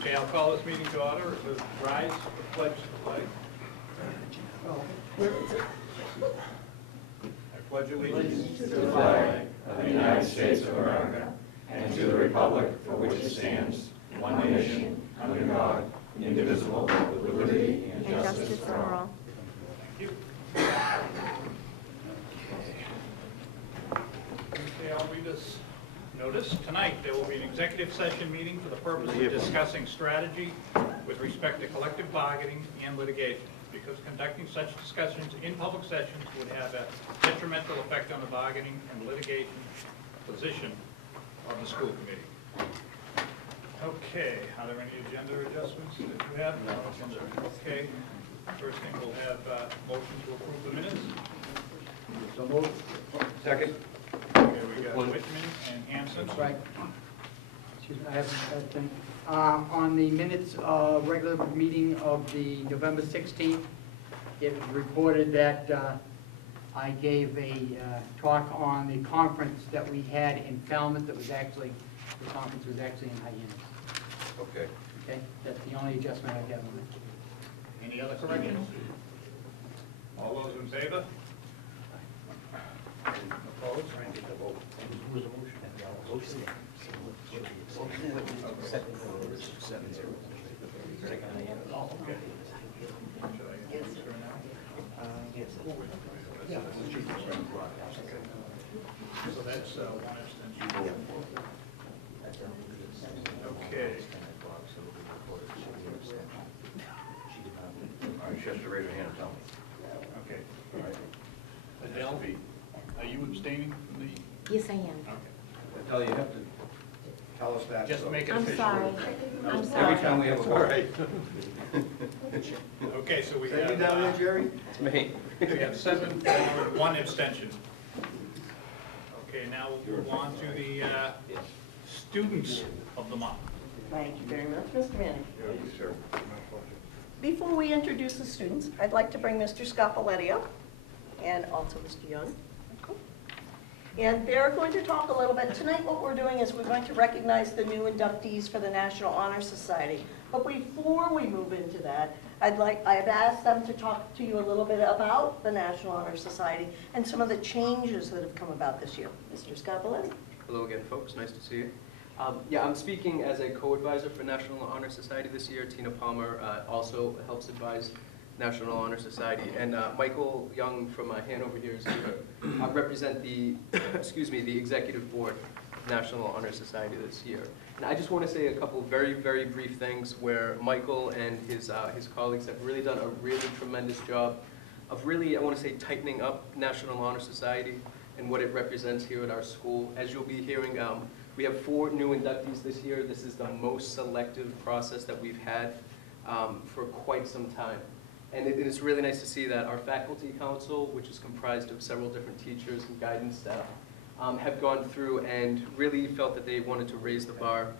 Okay, I'll call this meeting to order. Let's rise for pledge to the flag. I pledge allegiance to the flag of the United States of America and to the republic for which it stands, one nation, under God, indivisible, with liberty and justice for all. Thank you. Okay, I'll read this notice. Tonight, there will be an executive session meeting for the purpose of discussing strategy with respect to collective bargaining and litigation, because conducting such discussions in public sessions would have a detrimental effect on the bargaining and litigation position of the school committee. Okay, are there any agenda adjustments that you have? No. Okay, first thing we'll have motion to approve the minutes. So moved. Second. Okay, we got Whitman and Hanson. That's right. Excuse me, I have a thing. On the minutes of regular meeting of the November 16th, it was reported that I gave a talk on the conference that we had in Falmouth. That was actually, the conference was actually in Hyannis. Okay. Okay, that's the only adjustment I have on it. Any other corrections? All those in favor? Opposed? Who was the motion? OSHA. Oh, okay. Should I answer now? Yes. So that's one abstention. Okay. All right, she has to raise her hand and tell me. Okay. Adele, are you abstaining from the? Yes, I am. Okay. Adele, you have to tell us that. Just to make it I'm official. sorry. I'm Every sorry. time we have a vote. Okay, so we Say you have, down there, Jerry? It's me. we have 7 for, 1 abstention. Okay, now we'll move on to the students of the month. Thank you very much, Mr. Manning. Thank you, sir. Before we introduce the students, I'd like to bring Mr. Scapoletti up and also Mr. Young. And they're going to talk a little bit. Tonight what we're doing is we're going to recognize the new inductees for the National Honor Society. But before we move into that, I've asked them to talk to you a little bit about the National Honor Society and some of the changes that have come about this year. Mr. Scapoletti. Hello again, folks. Nice to see you. Yeah, I'm speaking as a co-advisor for National Honor Society this year. Tina Palmer also helps advise National Honor Society, and Michael Young from Hanover here is here to represent the, the executive board of National Honor Society this year. And I just want to say a couple very, very brief things where Michael and his colleagues have really done a really tremendous job of really, I want to say, tightening up National Honor Society and what it represents here at our school. As you'll be hearing, we have 4 new inductees this year. This is the most selective process that we've had for quite some time. And it is really nice to see that our faculty council, which is comprised of several different teachers and guidance staff, have gone through and really felt that they wanted to raise the bar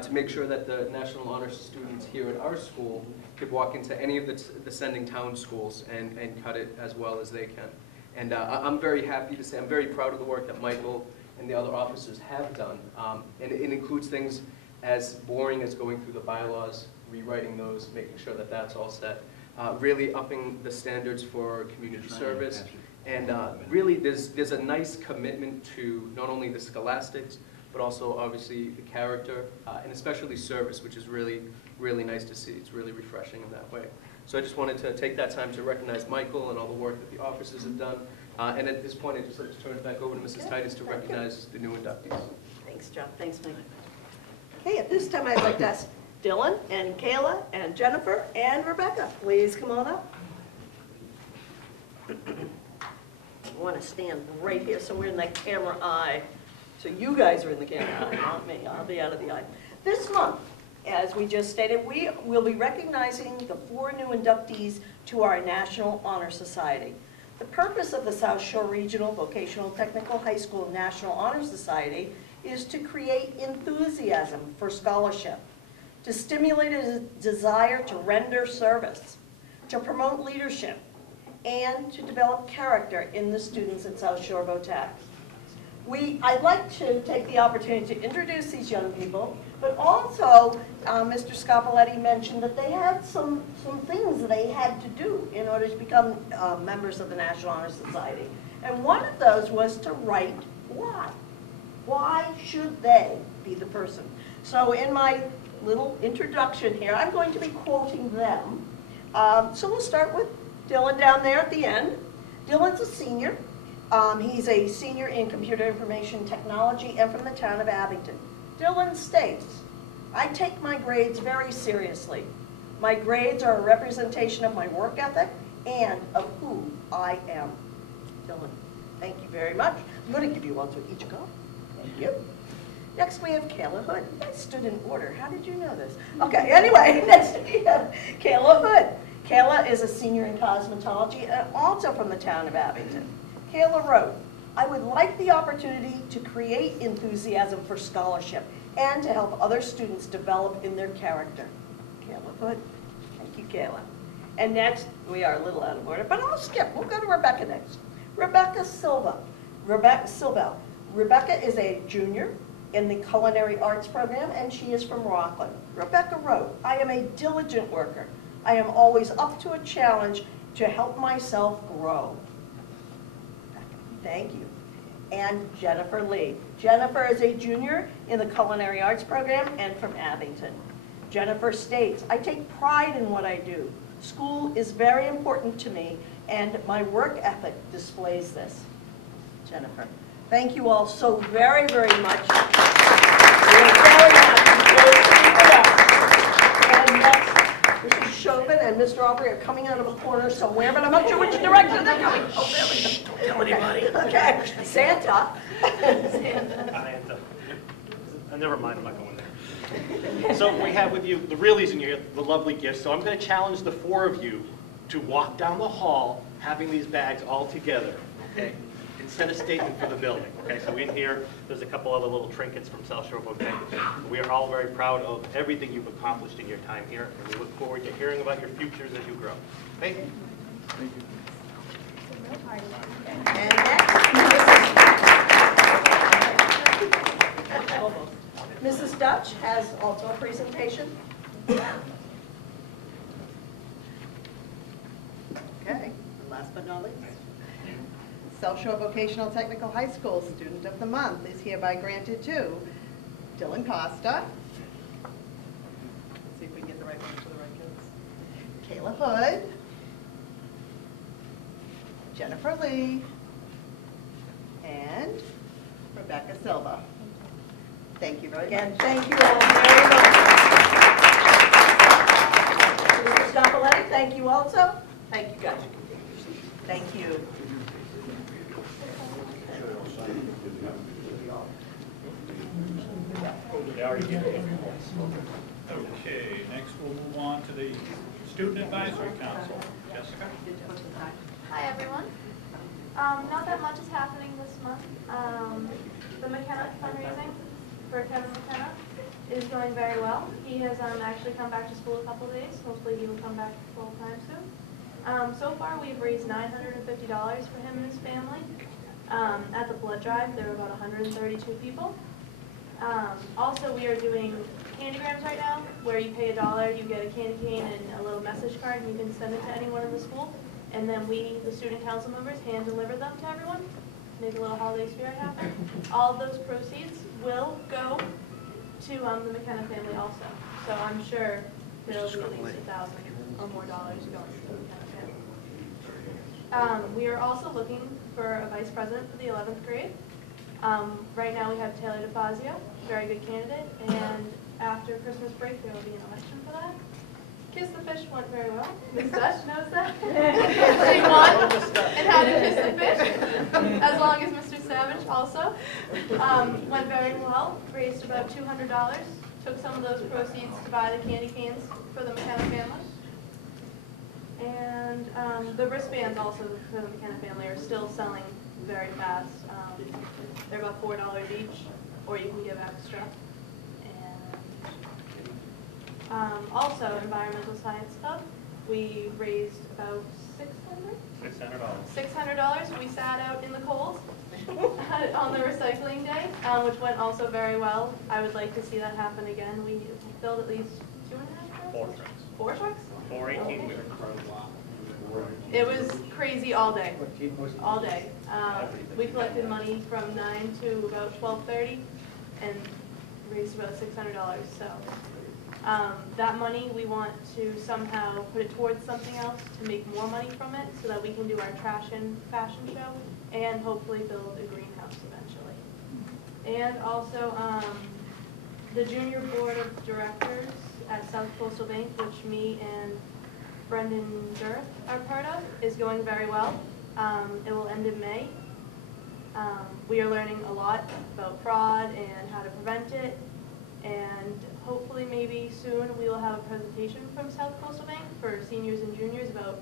to make sure that the National Honor students here at our school could walk into any of the sending town schools and cut it as well as they can. And I'm very happy to say, I'm very proud of the work that Michael and the other officers have done. And it includes things as boring as going through the bylaws, rewriting those, making sure that that's all set. Really upping the standards for community service, and really there's a nice commitment to not only the scholastics, but also obviously the character, and especially service, which is really, really nice to see. It's really refreshing in that way. So I just wanted to take that time to recognize Michael and all the work that the officers have done, and at this point I'd just like to turn it back over to Mrs. Titus to recognize the new inductees. Thanks, John. Thanks, Mike. Okay, at this time I'd like to ask Dylan and Kayla and Jennifer and Rebecca, please come on up. I want to stand right here so we're in the camera eye. So you guys are in the camera eye, not me. I'll be out of the eye. This month, as we just stated, we will be recognizing the 4 new inductees to our National Honor Society. The purpose of the South Shore Regional Vocational Technical High School National Honor Society is to create enthusiasm for scholarship, to stimulate a desire to render service, to promote leadership, and to develop character in the students at South Shore VOTAC. I'd like to take the opportunity to introduce these young people But also, Mr. Scopoletti mentioned that they had some things that they had to do in order to become members of the National Honor Society. And one of those was to write why. Why should they be the person? So in my little introduction here, I'm going to be quoting them. So we'll start with Dylan down there at the end. Dylan's a senior. He's a senior in computer information technology and from the town of Abington. Dylan states, I take my grades very seriously. My grades are a representation of my work ethic and of who I am. Dylan, thank you very much. I'm going to give you one to each go. Thank you. Next we have Kayla Hood. I stood in order. How did you know this? Okay, anyway, next we have Kayla Hood. Kayla is a senior in cosmetology and also from the town of Abington. Kayla wrote, I would like the opportunity to create enthusiasm for scholarship and to help other students develop in their character. Kayla Hood. Thank you, Kayla. And next, we are a little out of order, but I'll skip. We'll go to Rebecca next. Rebecca Silva. Rebecca is a junior in the culinary arts program, and she is from Rockland. Rebecca wrote, I am a diligent worker. I am always up to a challenge to help myself grow. Thank you. And Jennifer Lee. Jennifer is a junior in the culinary arts program and from Abington. Jennifer states, I take pride in what I do. School is very important to me, and my work ethic displays this. Jennifer. Thank you all so very, very much. We're very happy. And next, Mrs. Chauvin and Mr. Aubrey are coming out of a corner somewhere, but I'm not sure which direction they're coming. Oh, there we go. Don't tell anybody. Okay. Santa. Santa. Never mind, I'm not going there. So we have with you the realies in here, the lovely gifts. So I'm going to challenge the four of you to walk down the hall having these bags all together, okay? And set a statement for the building, okay? So in here, there's a couple other little trinkets from South Shore Vocational. We are all very proud of everything you've accomplished in your time here, and we look forward to hearing about your futures as you grow. Thank you. Thank you. And next, Mrs. Dutch has also a presentation. Okay, last but not least. South Shore Vocational Technical High School Student of the Month is hereby granted to Dylan Costa. Let's see if we can get the right ones for the right kids. Kayla Hood. Jennifer Lee. And Rebecca Silva. Thank you very much. Again, thank you all very much. Mr. Scopoletti, thank you also. Thank you, guys. Thank you. Okay, next we'll move on to the Student Advisory Council. Jessica? Hi, everyone. Not that much is happening this month. The McKenna fundraising for Kevin McKenna is going very well. He has actually come back to school a couple of days. Hopefully he will come back full time soon. So far we've raised $950 for him and his family. At the blood drive there were about 132 people. Also we are doing candygrams right now where you pay $1, you get a candy cane and a little message card and you can send it to anyone in the school. And then we, the student council members, hand deliver them to everyone. Make a little holiday spirit happen. All of those proceeds will go to the McKenna family also. So I'm sure there will be at least $1,000 or more going to the McKenna family. We are also looking for a vice president for the 11th grade. Right now we have Taylor DeFazio, very good candidate, and after Christmas break there will be an election for that. Kiss the Fish went very well. Ms. Dutch knows that. She won and had to kiss the fish, as long as Mr. Savage also. Went very well, raised about $200. Took some of those proceeds to buy the candy canes for the McKenna family. And the wristbands also for the McKenna family are still selling very fast. They're about $4 each, or you can give extra. Also, Environmental Science Club. we raised about $600. We sat out in the cold on the recycling day, which went also very well. I would like to see that happen again. We filled at least 2.5 trucks? 4 trucks? 4 18 wheelers. It was crazy all day, all day. We collected money from 9 to about 12:30 and raised about $600. So that money, we want to somehow put it towards something else to make more money from it so that we can do our trash and fashion show and hopefully build a greenhouse eventually. And also the junior board of directors at South Coastal Bank, which me and Brendan Durth are part of, is going very well. It will end in May. We are learning a lot about fraud and how to prevent it, and hopefully maybe soon we will have a presentation from South Coastal Bank for seniors and juniors about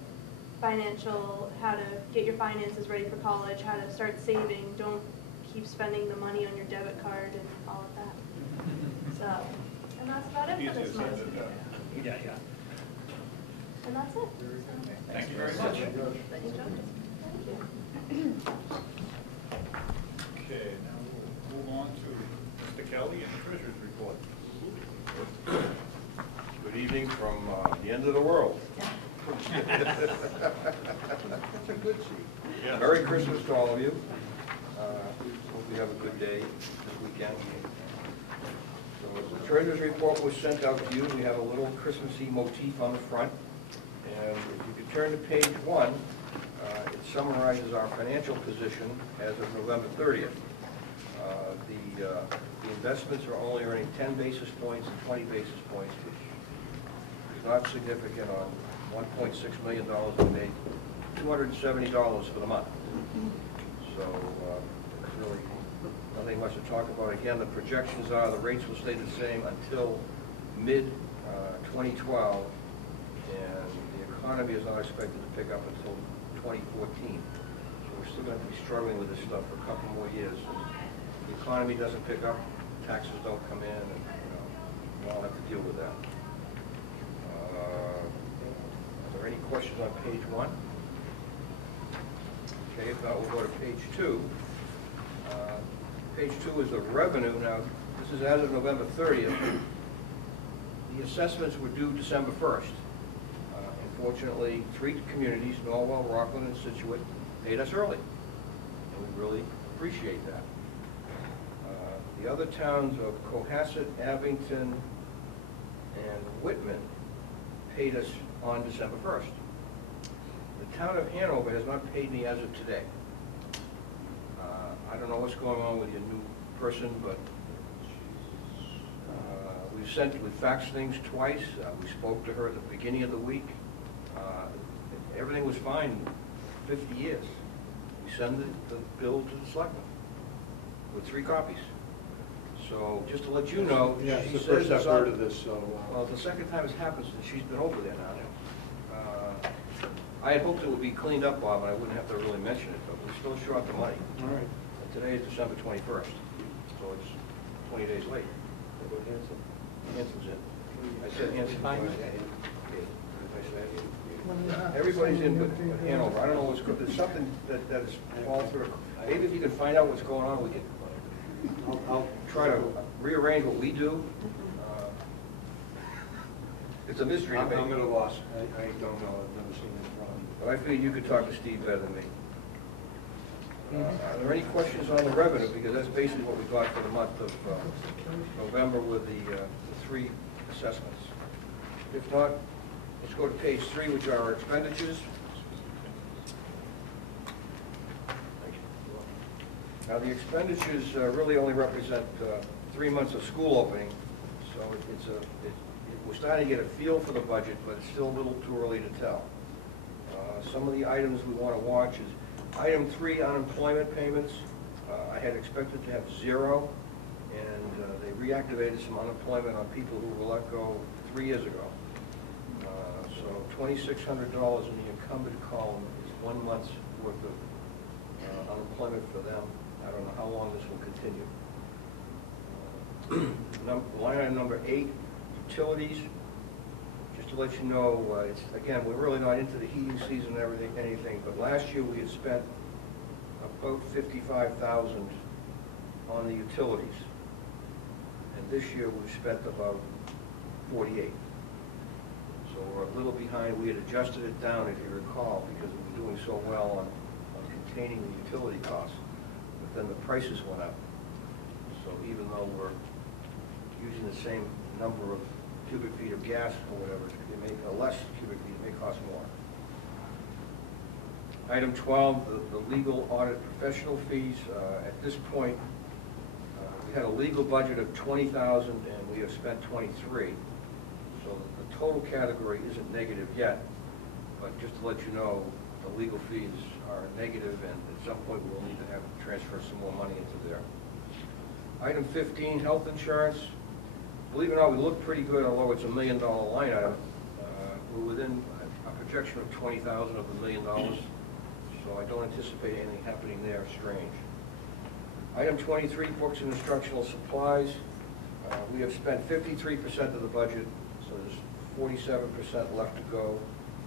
how to get your finances ready for college, how to start saving, don't keep spending the money on your debit card and all of that. So, and that's about it for this month. Yeah. And that's it. Thank you very much. Thank you. Okay, now we'll move on to Mr. Kelly and the treasurer's report. Good evening from the end of the world. That's a good seat. Yeah. Merry Christmas to all of you. Hope you have a good day this weekend. So as the treasurer's report was sent out to you, we have a little Christmassy motif on the front. And if you could turn to page 1, it summarizes our financial position as of November 30th. The investments are only earning 10 basis points and 20 basis points, which is not significant on $1.6 million we made $270 for the month. So there's really nothing much to talk about. Again, the projections are the rates will stay the same until mid-2012, and the economy is not expected to pick up until 2014. So we're still going to be struggling with this stuff for a couple more years. If the economy doesn't pick up, taxes don't come in, and we all have to deal with that. Are there any questions on page 1? Okay, if not, we'll go to page 2. Page 2 is the revenue. Now, this is as of November 30th. The assessments were due December 1st. Unfortunately, 3 communities, Norwell, Rockland, and Situate, paid us early, and we really appreciate that. The other towns of Cohasset, Abington, and Whitman paid us on December 1st. The town of Hanover has not paid me as of today. I don't know what's going on with your new person, but we've faxed things twice. We spoke to her at the beginning of the week. Everything was fine 50 years. We send the bill to the selectmen with 3 copies. So just to let you know, Yeah, she it's the says first I've it's heard on- of this, so. Well, it's the second time it's happened since she's been over there now. I had hoped it would be cleaned up, Bob, and I wouldn't have to really mention it, but we're still short the money. All right. And today is December 21st, so it's 20 days late. Hanson's in. I said Hanson. Everybody's in but Hanover. I don't know what's good. There's something that is falling through. Maybe if you can find out what's going on, we can. I'll try to rearrange what we do. It's a mystery to me. I'm at a loss. I don't know. I've never seen this problem. But I figured you could talk to Steve better than me. Are there any questions on the revenue? Because that's basically what we got for the month of November with the 3 assessments. If not, let's go to page 3, which are our expenditures. Now, the expenditures really only represent 3 months of school opening, so we're starting to get a feel for the budget, but it's still a little too early to tell. Some of the items we want to watch is item 3, unemployment payments. I had expected to have 0, and they reactivated some unemployment on people who were let go 3 years ago. So $2,600 in the incumbent column is 1 month's worth of unemployment for them. I don't know how long this will continue. Line item number 8, utilities, just a to let you know, it's, again, we're really not into the heating season and anything, but last year we had spent about $55,000 on the utilities. And this year we've spent about 48. So we're a little behind. We had adjusted it down, if you recall, because we were doing so well on containing the utility costs. But then the prices went up. So even though we're using the same number of cubic feet of gas or whatever, it may less cubic feet, it may cost more. Item 12, the legal audit professional fees. At this point, we had a legal budget of $20,000 and we have spent $23,000. So the total category isn't negative yet, but just to let you know, the legal fees are negative, and at some point we will need to have to transfer some more money into there. Item 15, health insurance. Believe it or not, we look pretty good, although it's $1 million line item. We're within a projection of $20,000 of $1 million, so I don't anticipate anything happening there strange. Item 23, books and instructional supplies. We have spent 53% of the budget, so there's 47% left to go.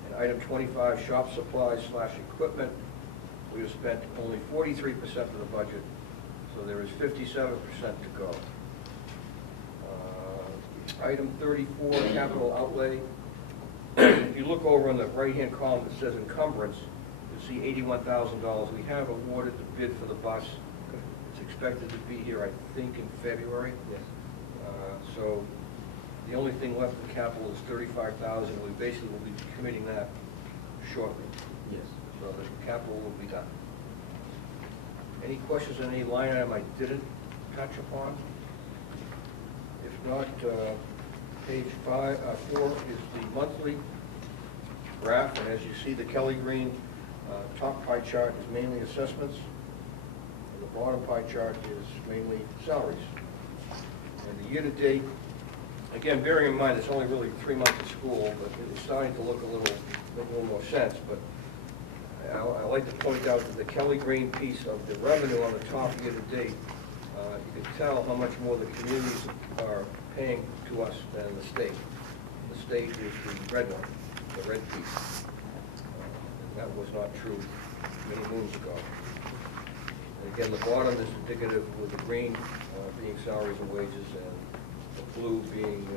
And item 25, shop supplies / equipment. We have spent only 43% of the budget, so there is 57% to go. Item 34, capital outlay. If you look over on the right-hand column that says encumbrance, you'll see $81,000. We have awarded the bid for the bus. It's expected to be here, I think, in February. Yes. So the only thing left in capital is $35,000. We basically will be committing that shortly. Yes. So the capital will be done. Any questions on any line item I didn't touch upon? If not, page 4 is the monthly graph, and as you see, the Kelly Green top pie chart is mainly assessments, and the bottom pie chart is mainly salaries. And the year-to-date, again, bearing in mind it's only really 3 months of school, but it's starting to look a little more sense. But I like to point out that the Kelly Green piece of the revenue on the top year-to-date, you can tell how much more the communities are paying to us than the state. The state is the red one, the red piece. And that was not true many moons ago. And again, the bottom is indicative with the green being salaries and wages, and the blue being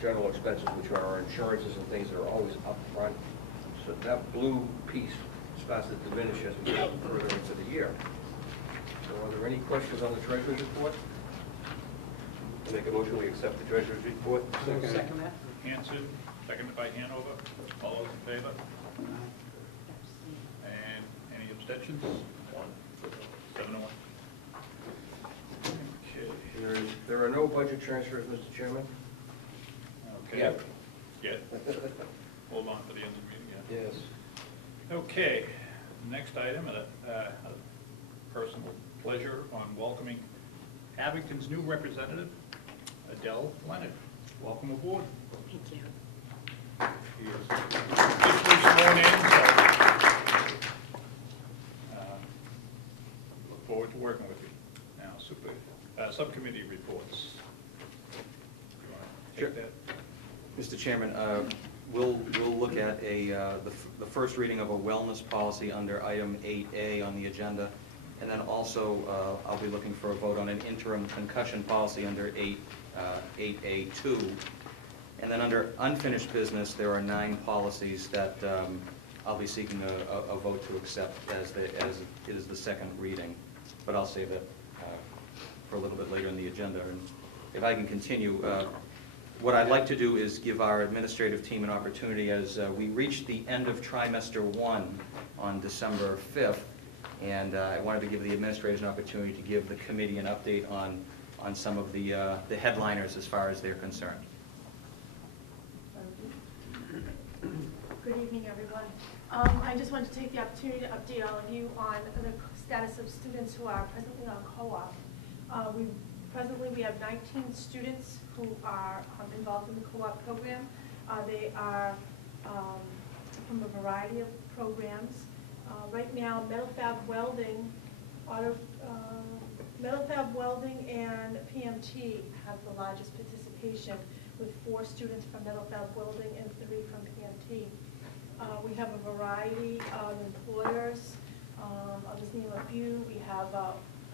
general expenses, which are our insurances and things that are always up front. So that blue piece starts to diminish as we get further into the year. So are there any questions on the treasurer's report? I make a motion, we accept the treasurer's report. Second that? Hanson, seconded by Hanover. All those in favor? And any abstentions? 1. 7-1. Okay. There are no budget transfers, Mr. Chairman. Okay. Yet. Hold on to the end of the meeting, yeah. Yes. Okay, next item, a personal pleasure on welcoming Abington's new representative, Adele Leonard. Welcome aboard. Thank you. She is officially sworn in, so look forward to working with you. Now, subcommittee reports. You want to take that? Mr. Chairman, we'll look at the first reading of a wellness policy under item 8A on the agenda, and then also I'll be looking for a vote on an interim concussion policy under 8A2. And then under unfinished business, there are 9 policies that I'll be seeking a vote to accept as it is the second reading, but I'll save it for a little bit later in the agenda. And if I can continue, what I'd like to do is give our administrative team an opportunity, as we reach the end of trimester 1 on December 5th, and I wanted to give the administrators an opportunity to give the committee an update on some of the headliners as far as they're concerned. Good evening, everyone. I just wanted to take the opportunity to update all of you on the status of students who are presently on co-op. Presently, we have 19 students who are involved in the co-op program. They are from a variety of programs. Right now, metal fab welding and PMT have the largest participation, with 4 students from Middlefeld Building and 3 from PMT. We have a variety of employers. I'll just name a few. We have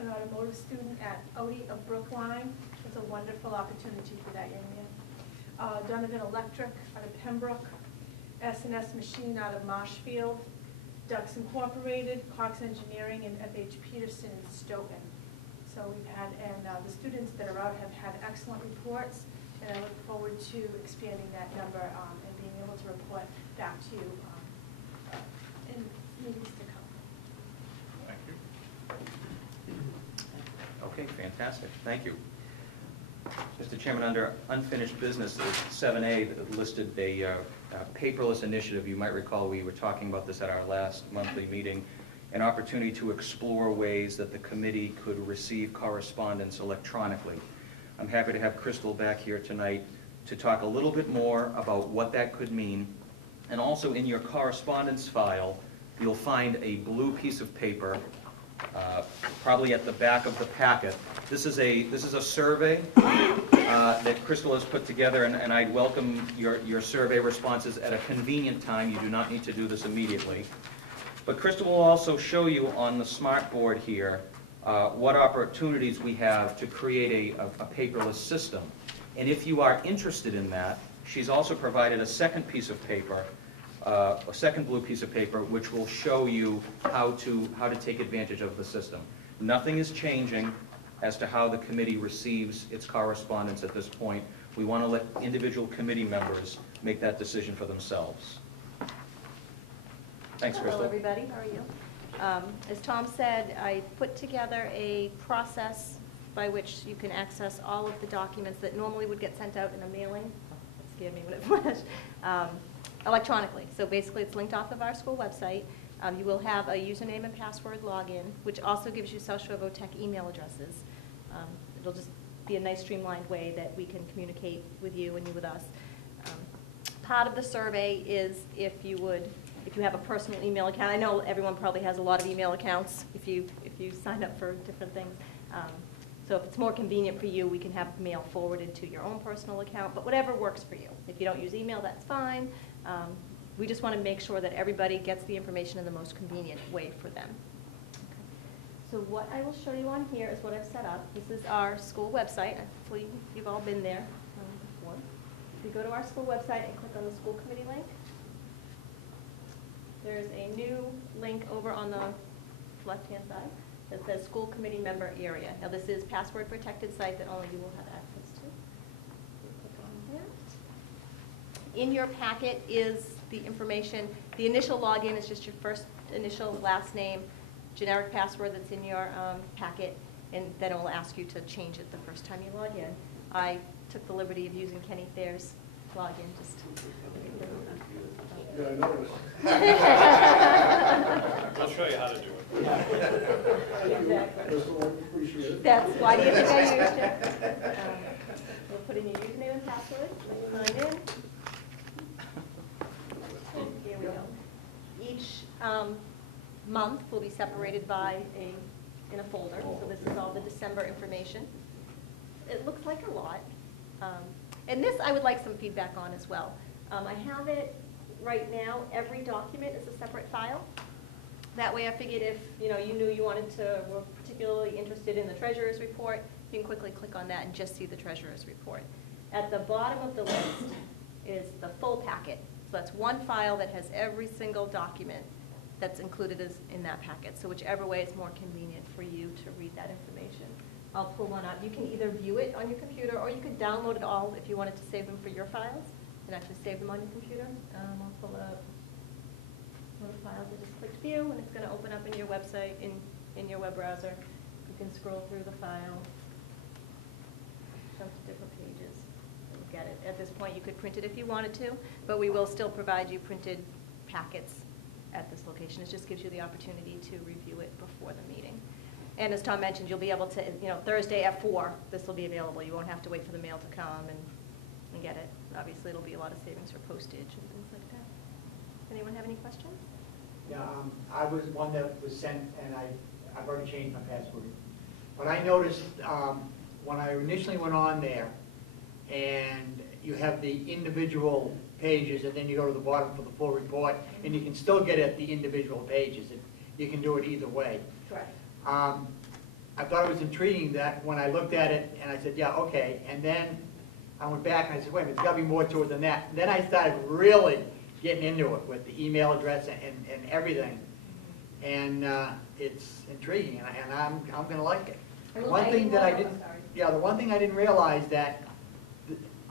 an automotive student at Audi of Brookline. It's a wonderful opportunity for that young man. Donovan Electric out of Pembroke. S&S Machine out of Marshfield. Ducks Incorporated, Cox Engineering, and FH Peterson in Stoughton. So we've had, and the students that are out have had excellent reports, and I look forward to expanding that number and being able to report back to you in meetings to come. Thank you. Okay, fantastic. Thank you. Mr. Chairman, under unfinished business, 7A listed a paperless initiative. You might recall we were talking about this at our last monthly meeting, an opportunity to explore ways that the committee could receive correspondence electronically. I'm happy to have Crystal back here tonight to talk a little bit more about what that could mean. And also in your correspondence file, you'll find a blue piece of paper, probably at the back of the packet. This is a survey that Crystal has put together, and I'd welcome your survey responses at a convenient time. You do not need to do this immediately. But Crystal will also show you on the smart board here what opportunities we have to create a paperless system. And if you are interested in that, she's also provided a second piece of paper, a second blue piece of paper, which will show you how to take advantage of the system. Nothing is changing as to how the committee receives its correspondence at this point. We want to let individual committee members make that decision for themselves. Thanks, Crystal. Hello, everybody. How are you? As Tom said, I put together a process by which you can access all of the documents that normally would get sent out in a mailing. That scared me when it flashed. Electronically. So basically, it's linked off of our school website. You will have a username and password login, which also gives you South Shore VOTEC email addresses. It'll just be a nice streamlined way that we can communicate with you and you with us. Part of the survey is if you have a personal email account. I know everyone probably has a lot of email accounts if you sign up for different things. So if it's more convenient for you, we can have mail forwarded to your own personal account, but whatever works for you. If you don't use email, that's fine. We just want to make sure that everybody gets the information in the most convenient way for them. Okay. So what I will show you on here is what I've set up. This is our school website. Hopefully you've all been there before. If you go to our school website and click on the school committee link, there's a new link over on the left-hand side that says School Committee Member Area. Now this is password protected site that only you will have access to. Click on that. In your packet is the information. The initial login is just your first initial last name, generic password that's in your packet, and then it will ask you to change it the first time you log in. I took the liberty of using Kenny Thayer's login just to Yeah, I noticed. I'll show you how to do it. Exactly. That's why do you think I used it? We'll put in your username and password, sign in. Here we go. Each month will be separated by in a folder. So this is all the December information. It looks like a lot. And this I would like some feedback on as well. I have it right now. Every document is a separate file. That way I figured if you knew you were particularly interested in the treasurer's report, you can quickly click on that and just see the treasurer's report. At the bottom of the list is the full packet. So that's one file that has every single document that's included in that packet. So whichever way is more convenient for you to read that information. I'll pull one up. You can either view it on your computer or you could download it all if you wanted to save them for your files and actually save them on your computer. I'll pull up one of the files. I just clicked view and it's going to open up in your website, in your web browser. You can scroll through the file, jump to different pages, and look at it. At this point you could print it if you wanted to, but we will still provide you printed packets at this location. It just gives you the opportunity to review it before the meeting. And as Tom mentioned, you'll be able to, Thursday at 4, this will be available. You won't have to wait for the mail to come and get it. Obviously, it'll be a lot of savings for postage and things like that. Anyone have any questions? Yeah, I was one that was sent, and I've already changed my password. But I noticed when I initially went on there, and you have the individual pages, and then you go to the bottom for the full report, and you can still get at the individual pages. You can do it either way. Correct. I thought it was intriguing that when I looked at it, and I said, yeah, okay, and then I went back and I said, wait a minute, there's got to be more to it than that. Then I started really getting into it with the email address and everything, and it's intriguing, and I'm going to like it. The one thing that I didn't, the one thing I didn't realize that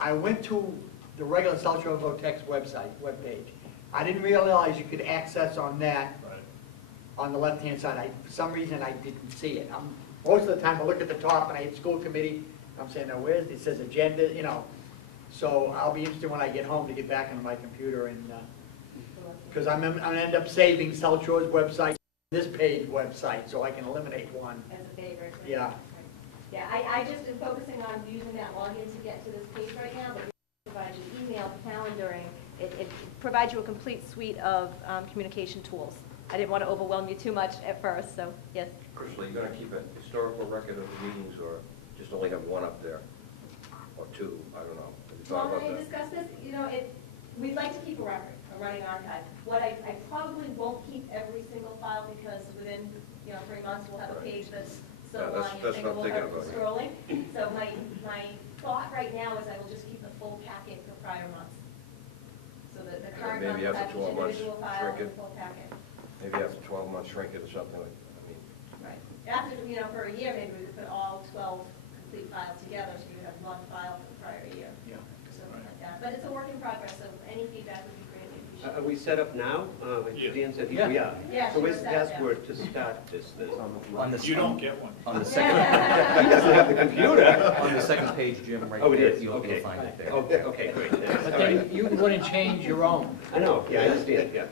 I went to the regular South Shore Votex webpage. I didn't realize you could access on that on the left-hand side. For some reason, I didn't see it. Most of the time, I look at the top and I hit school committee. I'm saying, now where's it says agenda, you know. So I'll be interested when I get home to get back on my computer and because I'm going to end up saving South Shore's website, this page website, so I can eliminate one. As a favorite. Right? Yeah. Yeah, I just am focusing on using that login to get to this page right now, but it provides you email, calendaring. It provides you a complete suite of communication tools. I didn't want to overwhelm you too much at first, so yes. Crystal, you're going to keep a historical record of the meetings, or just only have one up there? Or two, I don't know. Have you thought Tom about and I that? discussed this, you know, we'd like to keep a record, a running archive. What I probably won't keep every single file because within, 3 months we'll have a page that's so Yeah, long that's and what things I'm will thinking hurt about, yeah. scrolling. So my thought right now is I will just keep the full packet for prior months. So that the current maybe month will after have each 12 months, individual file shrink and it. the full packet. Maybe after 12 months, shrink it or something like that. I mean, Right. After, for a year, maybe we could put all 12 complete files together, so you have one file for the prior year. Yeah. Something like that. But it's a work in progress, so any feedback would be greatly appreciated. Are we set up now? Dan said Yeah. we are. Yeah, So sure, where's the set up, yeah. password to start this? On the You don't get one. On the second, I doesn't have the computer. on the second page, Jim, right Oh, it there, is? you'll Okay. find it there. Okay, great. But All then right. you can go in and change your own. I know, yeah, I understand, yeah.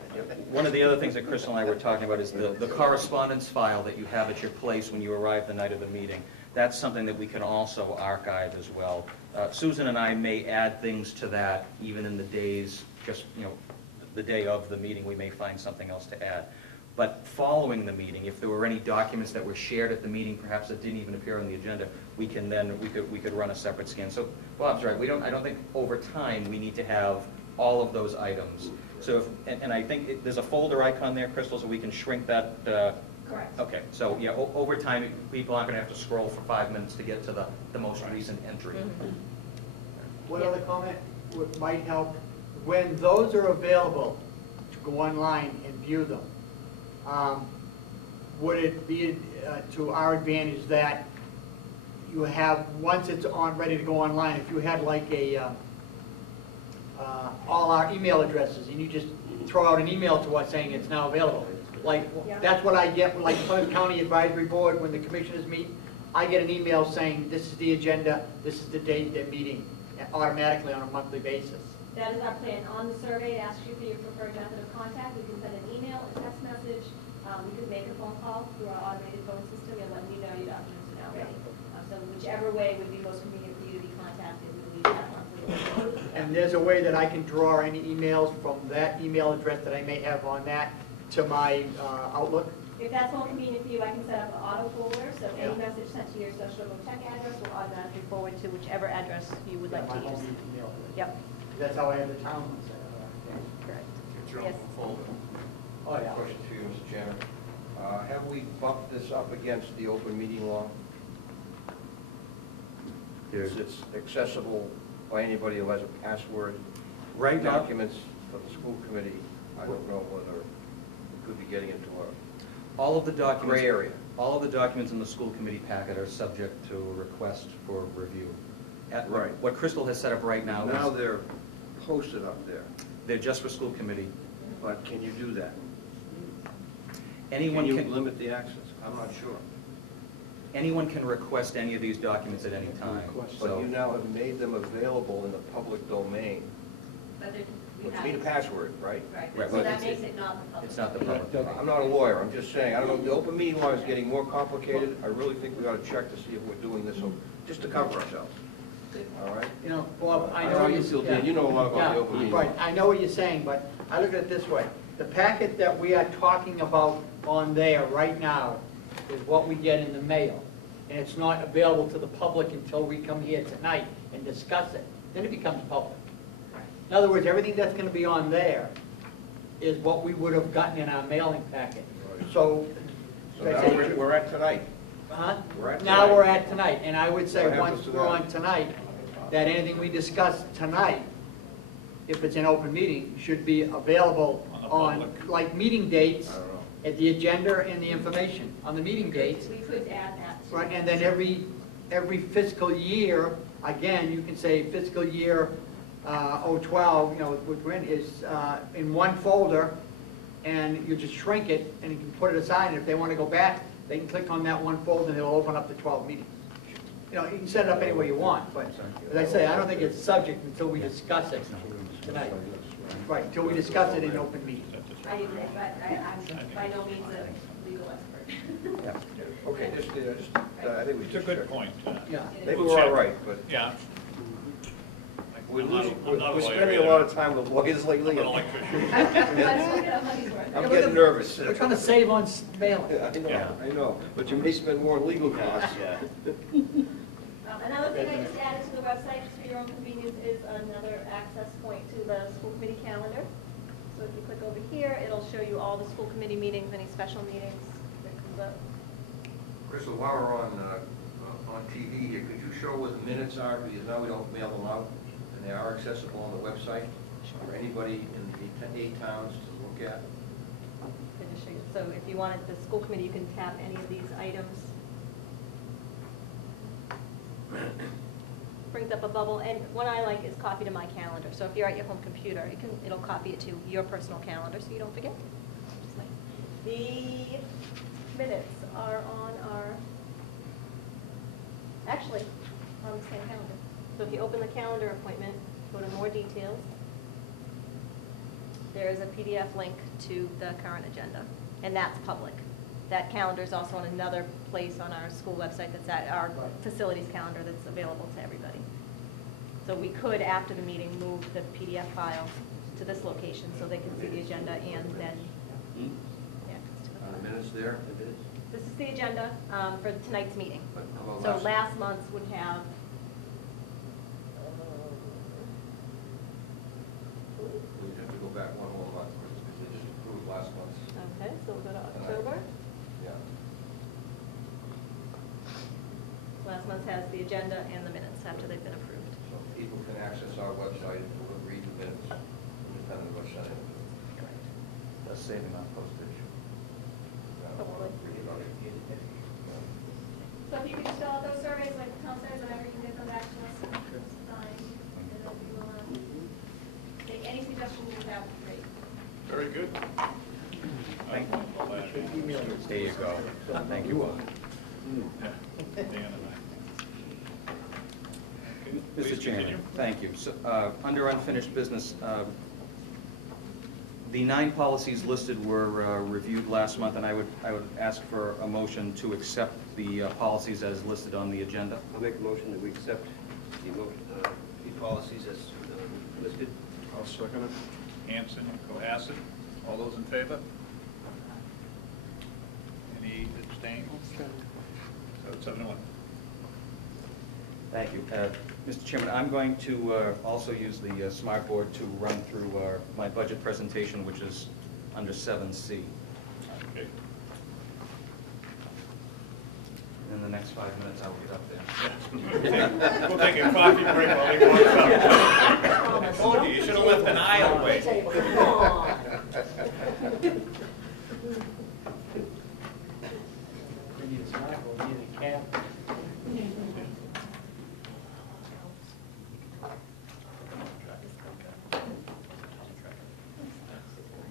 One of the other things that Crystal and I were talking about is the correspondence file that you have at your place when you arrive the night of the meeting. That's something that we can also archive as well. Susan and I may add things to that even in the days, just, the day of the meeting, we may find something else to add. But following the meeting, if there were any documents that were shared at the meeting, perhaps that didn't even appear on the agenda, we could run a separate scan. So Bob's right. I don't think over time we need to have all of those items. So and I think there's a folder icon there, Crystal, so we can shrink that. Correct. Okay. So yeah, over time people aren't going to have to scroll for 5 minutes to get to the most recent entry. One other comment might help, when those are available to go online and view them, would it be to our advantage that you have, once it's ready to go online, if you had like all our email addresses and you just throw out an email to us saying it's now available? Like, that's what I get, like Plymouth County Advisory Board, when the commissioners meet, I get an email saying this is the agenda, this is the date they're meeting, automatically on a monthly basis. That is our plan. On the survey, it asks you for your preferred method of contact. We can send an email, a text message. We could make a phone call through our automated phone system and let you know your documents are now ready. So whichever way would be most convenient for you to be contacted, we leave that monthly. And there's a way that I can draw any emails from that email address that I may have on that to my Outlook. If that's more convenient for you, I can set up an auto forwarder, so any Yeah. message sent to your social check address will automatically forward to whichever address you would like My to home use. email. Yep, That's how I have the town one set up. correct. It's your Yes. own folder. Oh, yeah. Question to you, Mr. Chairman. Have we bumped this up against the open meeting law? It's accessible by anybody who has a password. Right now- Documents for the school committee, I don't know whether we could be getting into All of the documents. gray area. All of the documents in the school committee packet are subject to request for review. Right. What Crystal has set up right now Now is, they're posted up there, they're just for school committee. but can you do that? Anyone Can you can, limit the access? I'm not sure. anyone can request any of these documents at any time. But So you now have made them available in the public domain. But we Which have. need a password, right? Right, Right, so but that it's- makes it not the public. it's not the public. I'm not a lawyer, I'm just saying, I don't know, the open meeting law is getting more complicated. I really think we ought to check to see if we're doing this, just to cover ourselves. All right? You know, Bob, I I know know you you feel, Dan, you know a lot about the open meeting law. Right, I know what you're saying, but I look at it this way. The packet that we are talking about on there right now is what we get in the mail. And it's not available to the public until we come here tonight and discuss it. then it becomes public. In other words, everything that's gonna be on there is what we would have gotten in our mailing packet. So, So now we're at tonight. huh? We're at Now tonight. we're at tonight, and I would say, What happens once to we're that? on tonight, that anything we discuss tonight, if it's an open meeting, should be available On the on, public. like, meeting dates, I don't know. at the agenda and the information, on the meeting dates. We could add that. Right, and then every fiscal year, again, you can say fiscal year 012, you know, what we're in, is in one folder, and you just shrink it, and you can put it aside, and if they want to go back, they can click on that one folder, and it'll open up the 12 meetings. You know, you can set it up any way you want, but, as I say, I don't think it's subject until we discuss it tonight. Right, until we discuss it in open meeting. I agree, but I'm by no means a legal expert. Yeah. Okay, I think we It's a good point. Yeah. Maybe We'll we're all check. right, but Yeah. we're I'm not- losing, I'm not we're lawyer spending a either. lot of time with lawyers lately. I'm an electrician. Let's get our money's worth. I'm getting nervous. We're trying to save on mailing. Yeah, I know, but you may spend more on legal costs. Another thing I just added to the website, just for your own convenience, is another access point to the school committee calendar. So if you click over here, it'll show you all the school committee meetings, any special meetings that comes up. Crystal, while we're on TV here, could you show where the minutes are, because now we don't mail them out, and they are accessible on the website for anybody in the 8 towns to look at? Good to show you. So if you wanted the school committee, you can tap any of these items. Brings up a bubble, and what I like is copy to my calendar. So if you're at your home computer, it'll copy it to your personal calendar so you don't forget. Just like- The minutes are on actually, on the same calendar. So if you open the calendar appointment, go to more details. There is a PDF link to the current agenda, and that's public. That calendar is also on another place on our school website that's at our facilities calendar that's available to everybody. So we could, after the meeting, move the PDF file to this location so they can see the agenda and then, yeah. The minutes there? This is the agenda for tonight's meeting. But how about So last month would have, We'd have to go back one more month, because they just approved last month's. okay, so we'll go to October. Yeah. Last month has the agenda and the minutes after they've been approved. So people can access our website and read the minutes, independent of what's on it. That's saving on postage. Hopefully. So if you can just fill out those surveys like Tom says, whenever you can get them back to us, it's fine. And then if you want to make any suggestions you have, great. Very good. Thank you. There you go. Thank you. Dan and I. Okay, please Mr. Chairman, continue. thank you. So, under unfinished business, the 9 policies listed were reviewed last month, and I would ask for a motion to accept the policies as listed on the agenda. I'll make a motion that we accept the policies as listed. I'll second it. Hanson and Cohasset, all those in favor? Any abstain? So 7-1. Thank you. Mr. Chairman, I'm going to also use the smart board to run through my budget presentation, which is under 7C. Okay. In the next 5 minutes, I will get up there. We'll take a coffee break while he warms up. I told you, you should have left an aisle away. We need a smart board, we need a cap.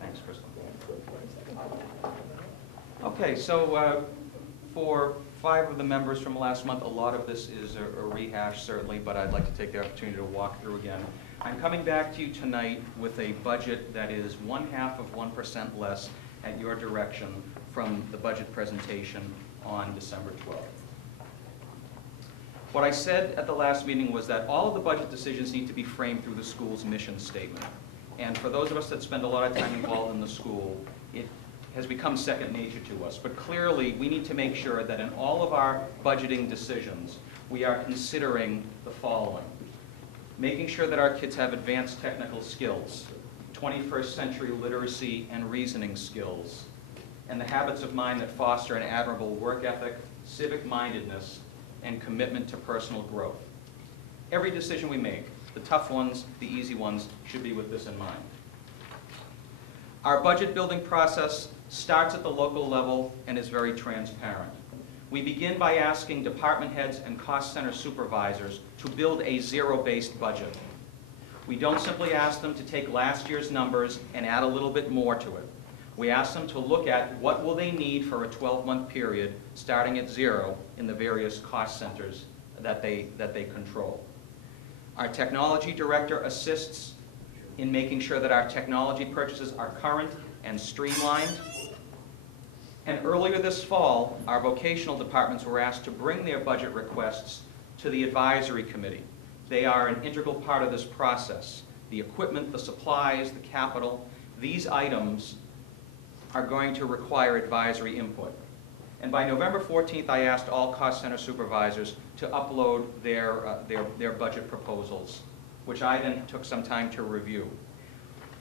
Thanks, Crystal. Okay, so for 5 of the members from last month, a lot of this is a rehash, certainly, but I'd like to take the opportunity to walk through again. I'm coming back to you tonight with a budget that is 0.5% less at your direction from the budget presentation on December 12th. What I said at the last meeting was that all of the budget decisions need to be framed through the school's mission statement. And for those of us that spend a lot of time involved in the school, it has become second nature to us. But clearly, we need to make sure that in all of our budgeting decisions, we are considering the following. making sure that our kids have advanced technical skills, 21st century literacy and reasoning skills, and the habits of mind that foster an admirable work ethic, civic mindedness, and commitment to personal growth. Every decision we make, the tough ones, the easy ones, should be with this in mind. Our budget building process starts at the local level and is very transparent. We begin by asking department heads and cost center supervisors to build a zero-based budget. We don't simply ask them to take last year's numbers and add a little bit more to it. We ask them to look at what will they need for a 12-month period, starting at zero in the various cost centers that they control. Our technology director assists in making sure that our technology purchases are current and streamlined. And earlier this fall, our vocational departments were asked to bring their budget requests to the advisory committee. They are an integral part of this process. The equipment, the supplies, the capital, these items are going to require advisory input. And by November 14th, I asked all cost center supervisors to upload their budget proposals, which I then took some time to review.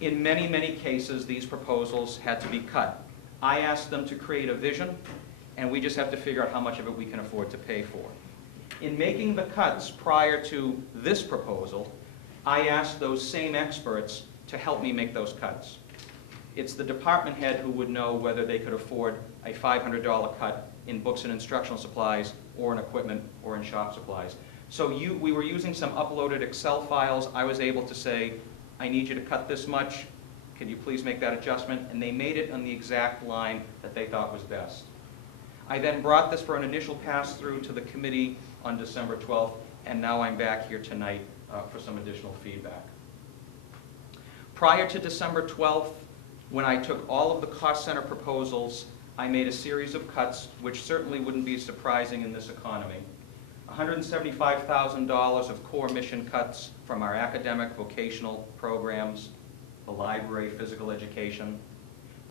In many, many cases, these proposals had to be cut. I asked them to create a vision, and we just have to figure out how much of it we can afford to pay for. In making the cuts prior to this proposal, I asked those same experts to help me make those cuts. It's the department head who would know whether they could afford a $500 cut in books and instructional supplies, or in equipment, or in shop supplies. So we were using some uploaded Excel files. I was able to say, I need you to cut this much. Can you please make that adjustment? And they made it on the exact line that they thought was best. I then brought this for an initial pass-through to the committee on December 12th, and now I'm back here tonight for some additional feedback. Prior to December 12th, when I took all of the cost center proposals, I made a series of cuts, which certainly wouldn't be surprising in this economy. $175,000 of core mission cuts from our academic vocational programs, the library, physical education.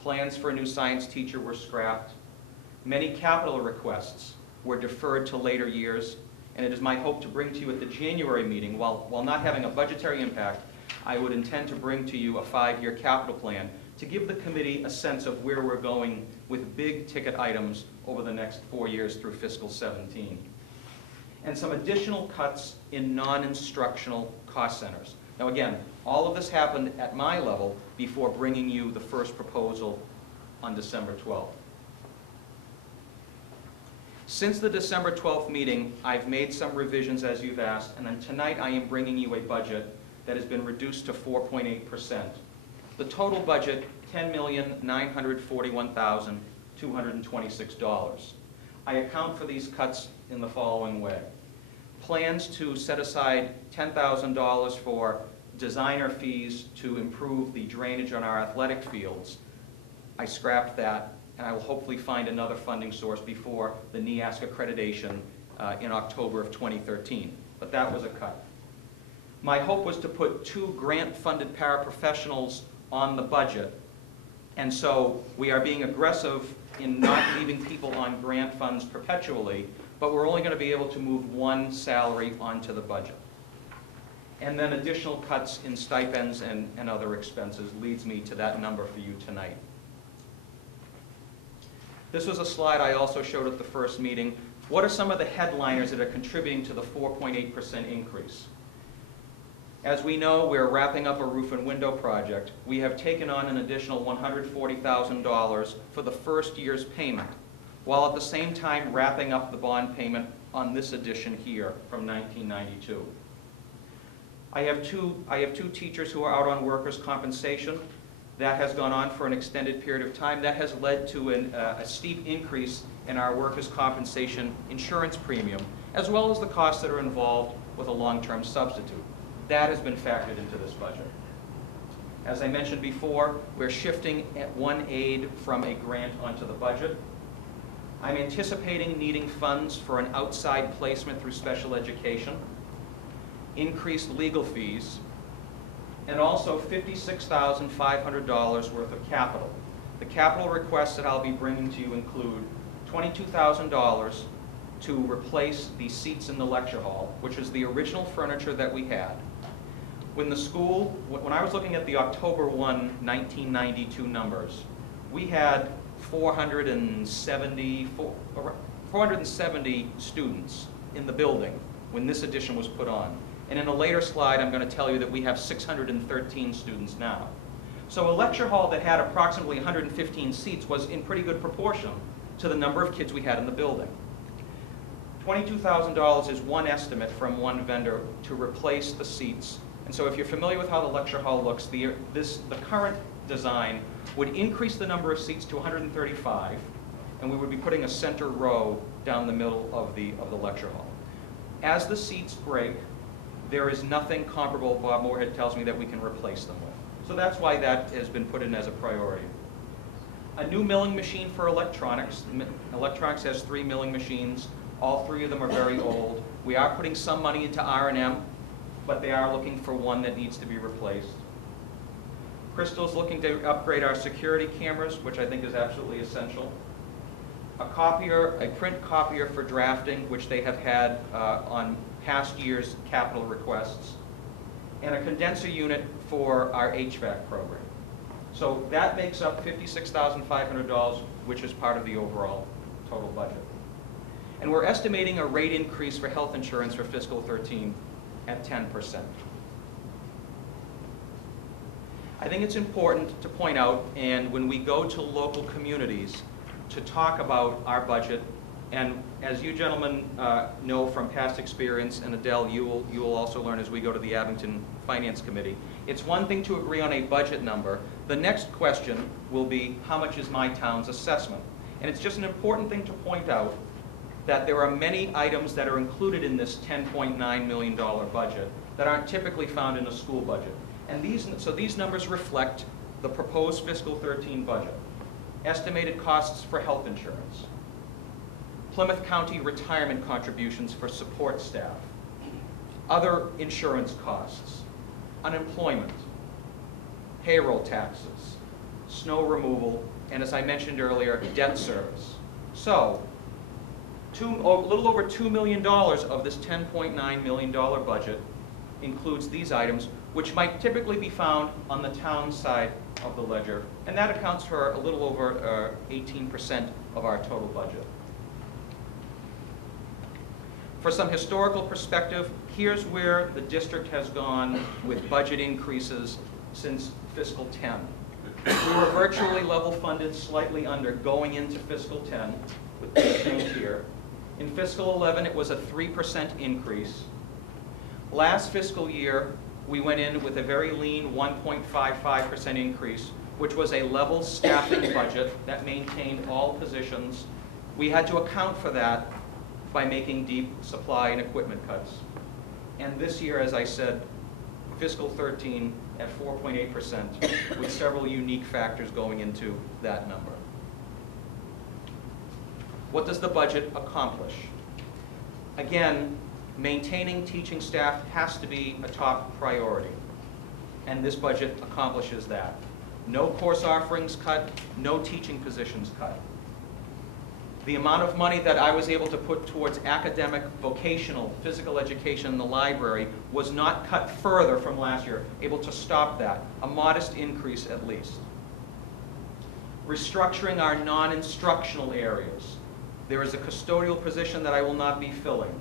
Plans for a new science teacher were scrapped. Many capital requests were deferred to later years, and it is my hope to bring to you at the January meeting, while not having a budgetary impact, I would intend to bring to you a 5-year capital plan to give the committee a sense of where we're going with big ticket items over the next 4 years through fiscal 17. And some additional cuts in non-instructional cost centers. Now again, all of this happened at my level before bringing you the first proposal on December 12th. Since the December 12th meeting, I've made some revisions as you've asked, and then tonight I am bringing you a budget that has been reduced to 4.8%. The total budget, $10,941,226. I account for these cuts in the following way. Plans to set aside $10,000 for designer fees to improve the drainage on our athletic fields. I scrapped that, and I will hopefully find another funding source before the NEASC accreditation in October of 2013. But that was a cut. My hope was to put 2 grant-funded paraprofessionals on the budget, and so we are being aggressive in not leaving people on grant funds perpetually, but we're only going to be able to move 1 salary onto the budget. And then additional cuts in stipends and other expenses leads me to that number for you tonight. This was a slide I also showed at the first meeting. What are some of the headliners that are contributing to the 4.8% increase? As we know, we're wrapping up a roof and window project. We have taken on an additional $140,000 for the first year's payment, while at the same time wrapping up the bond payment on this addition here from 1992. I have two teachers who are out on workers' compensation. That has gone on for an extended period of time. That has led to a steep increase in our workers' compensation insurance premium, as well as the costs that are involved with a long-term substitute. That has been factored into this budget. As I mentioned before, we're shifting one aid from a grant onto the budget. I'm anticipating needing funds for an outside placement through special education, increased legal fees, and also $56,500 worth of capital. The capital requests that I'll be bringing to you include $22,000 to replace the seats in the lecture hall, which is the original furniture that we had. when when I was looking at the October 1, 1992 numbers, we had 470 students in the building when this addition was put on. And in a later slide, I'm going to tell you that we have 613 students now. So a lecture hall that had approximately 115 seats was in pretty good proportion to the number of kids we had in the building. $22,000 is one estimate from one vendor to replace the seats. And so if you're familiar with how the lecture hall looks, the current design would increase the number of seats to 135, and we would be putting a center row down the middle of the lecture hall. As the seats break, there is nothing comparable, Bob Moorhead tells me, that we can replace them with. So that's why that has been put in as a priority. A new milling machine for electronics. Electronics has 3 milling machines. All 3 of them are very old. We are putting some money into R&M, but they are looking for one that needs to be replaced. Crystal's looking to upgrade our security cameras, which I think is absolutely essential. A print copier for drafting, which they have had on past year's capital requests, and a condenser unit for our HVAC program. So that makes up $56,500, which is part of the overall total budget. And we're estimating a rate increase for health insurance for fiscal 13 at 10%. I think it's important to point out, and when we go to local communities, to talk about our budget. And as you gentlemen know from past experience, and Adele, you will also learn as we go to the Abington Finance Committee, it's one thing to agree on a budget number. The next question will be, how much is my town's assessment? And it's just an important thing to point out that there are many items that are included in this $10.9 million budget that aren't typically found in a school budget. And these numbers reflect the proposed fiscal 13 budget. Estimated costs for health insurance, Plymouth County retirement contributions for support staff, other insurance costs, unemployment, payroll taxes, snow removal, and as I mentioned earlier, debt service. So, a little over $2 million of this $10.9 million budget includes these items, which might typically be found on the town side of the ledger, and that accounts for a little over 18% of our total budget. For some historical perspective, here's where the district has gone with budget increases since fiscal 10. We were virtually level funded, slightly under, going into fiscal 10 with these things here. In fiscal 11, it was a 3% increase. Last fiscal year, we went in with a very lean 1.55% increase, which was a level staffing budget that maintained all positions. We had to account for that by making deep supply and equipment cuts. And this year, as I said, fiscal 13 at 4.8%, with several unique factors going into that number. What does the budget accomplish? Again, maintaining teaching staff has to be a top priority, and this budget accomplishes that. No course offerings cut, no teaching positions cut. The amount of money that I was able to put towards academic, vocational, physical education in the library was not cut further from last year, able to stop that, a modest increase at least. Restructuring our non-instructional areas. There is a custodial position that I will not be filling.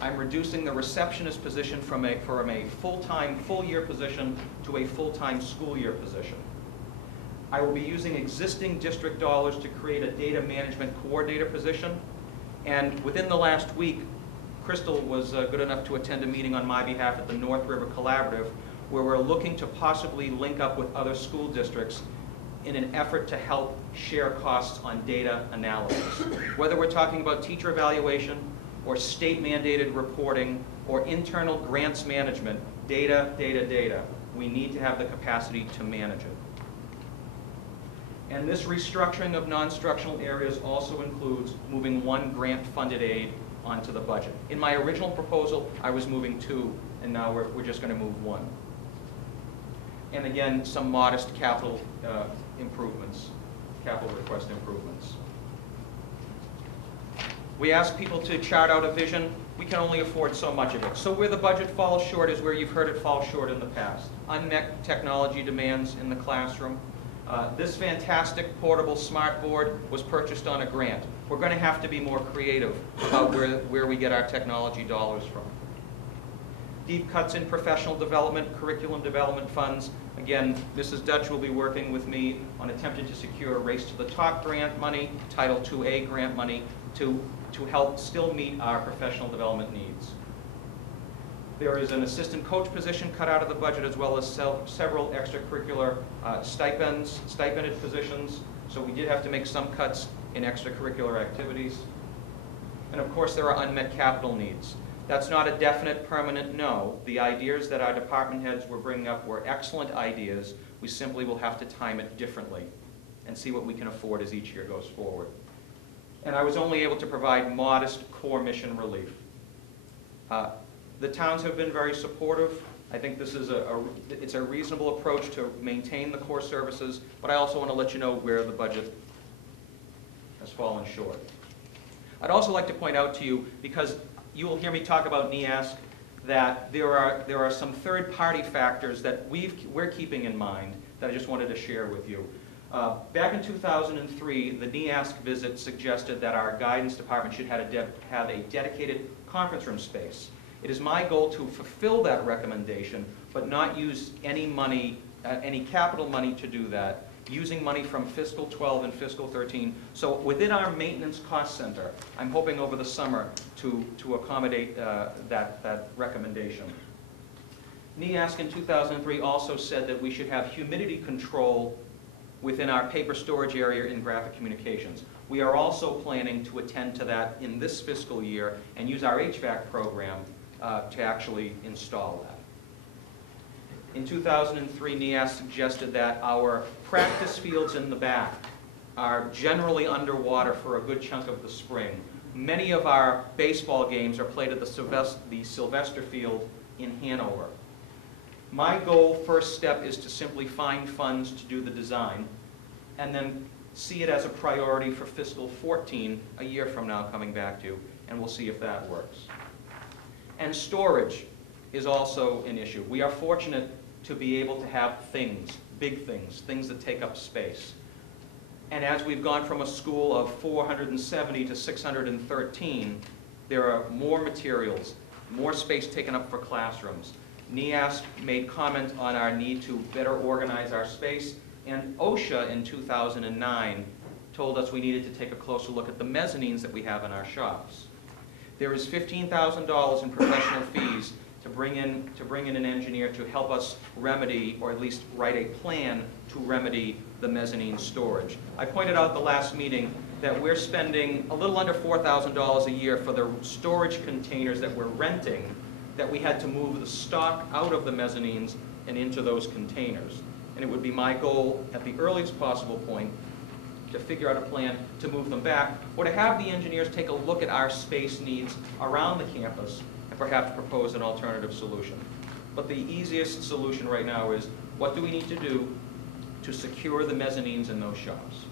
I'm reducing the receptionist position from a full-time, full-year position to a full-time school-year position. I will be using existing district dollars to create a data management coordinator position. And within the last week, Crystal was good enough to attend a meeting on my behalf at the North River Collaborative, where we're looking to possibly link up with other school districts in an effort to help share costs on data analysis. Whether we're talking about teacher evaluation, or state-mandated reporting, or internal grants management, data, we need to have the capacity to manage it. And this restructuring of non-instructional areas also includes moving one grant-funded aid onto the budget. In my original proposal, I was moving 2, and now we're just going to move 1. And again, some modest capital improvements, capital request improvements. We ask people to chart out a vision we can only afford so much of it. So where the budget falls short is where you've heard it fall short in the past. Unmet technology demands in the classroom. This fantastic portable smart board was purchased on a grant. We're going to have to be more creative about where we get our technology dollars from. Deep cuts in professional development, curriculum development funds. Again, Mrs. Dutch will be working with me on attempting to secure a Race to the Top grant money, Title IIA grant money, to help still meet our professional development needs. There is an assistant coach position cut out of the budget, as well as several extracurricular stipended positions. So we did have to make some cuts in extracurricular activities. And of course, there are unmet capital needs. That's not a definite, permanent no. The ideas that our department heads were bringing up were excellent ideas. We simply will have to time it differently and see what we can afford as each year goes forward. And I was only able to provide modest core mission relief. The towns have been very supportive. I think this is it's a reasonable approach to maintain the core services, but I also want to let you know where the budget has fallen short. I'd also like to point out to you, because you will hear me talk about NEASC, that there are some third-party factors that we're keeping in mind that I just wanted to share with you. Back in 2003, the NEASC visit suggested that our guidance department should have a dedicated conference room space. It is my goal to fulfill that recommendation, but not use any money, any capital money to do that, using money from fiscal 12 and fiscal 13. So within our maintenance cost center, I'm hoping over the summer to accommodate that recommendation. NEASC in 2003 also said that we should have humidity control within our paper storage area in graphic communications. We are also planning to attend to that in this fiscal year and use our HVAC program to actually install that. In 2003, NEASC suggested that our practice fields in the back are generally underwater for a good chunk of the spring. Many of our baseball games are played at the Sylvester Field in Hanover. My goal, first step, is to simply find funds to do the design and then see it as a priority for fiscal 14, a year from now coming back to you, and we'll see if that works. And storage is also an issue. We are fortunate to be able to have things, big things, things that take up space. And as we've gone from a school of 470 to 613, there are more materials, more space taken up for classrooms. NEASC made comment on our need to better organize our space, and OSHA in 2009 told us we needed to take a closer look at the mezzanines that we have in our shops. There is $15,000 in professional fees to bring in an engineer to help us remedy, or at least write a plan to remedy the mezzanine storage. I pointed out at the last meeting that we're spending a little under $4,000 a year for the storage containers that we're renting, that we had to move the stock out of the mezzanines and into those containers. And it would be my goal at the earliest possible point to figure out a plan to move them back, or to have the engineers take a look at our space needs around the campus and perhaps propose an alternative solution. But the easiest solution right now is, what do we need to do to secure the mezzanines in those shops?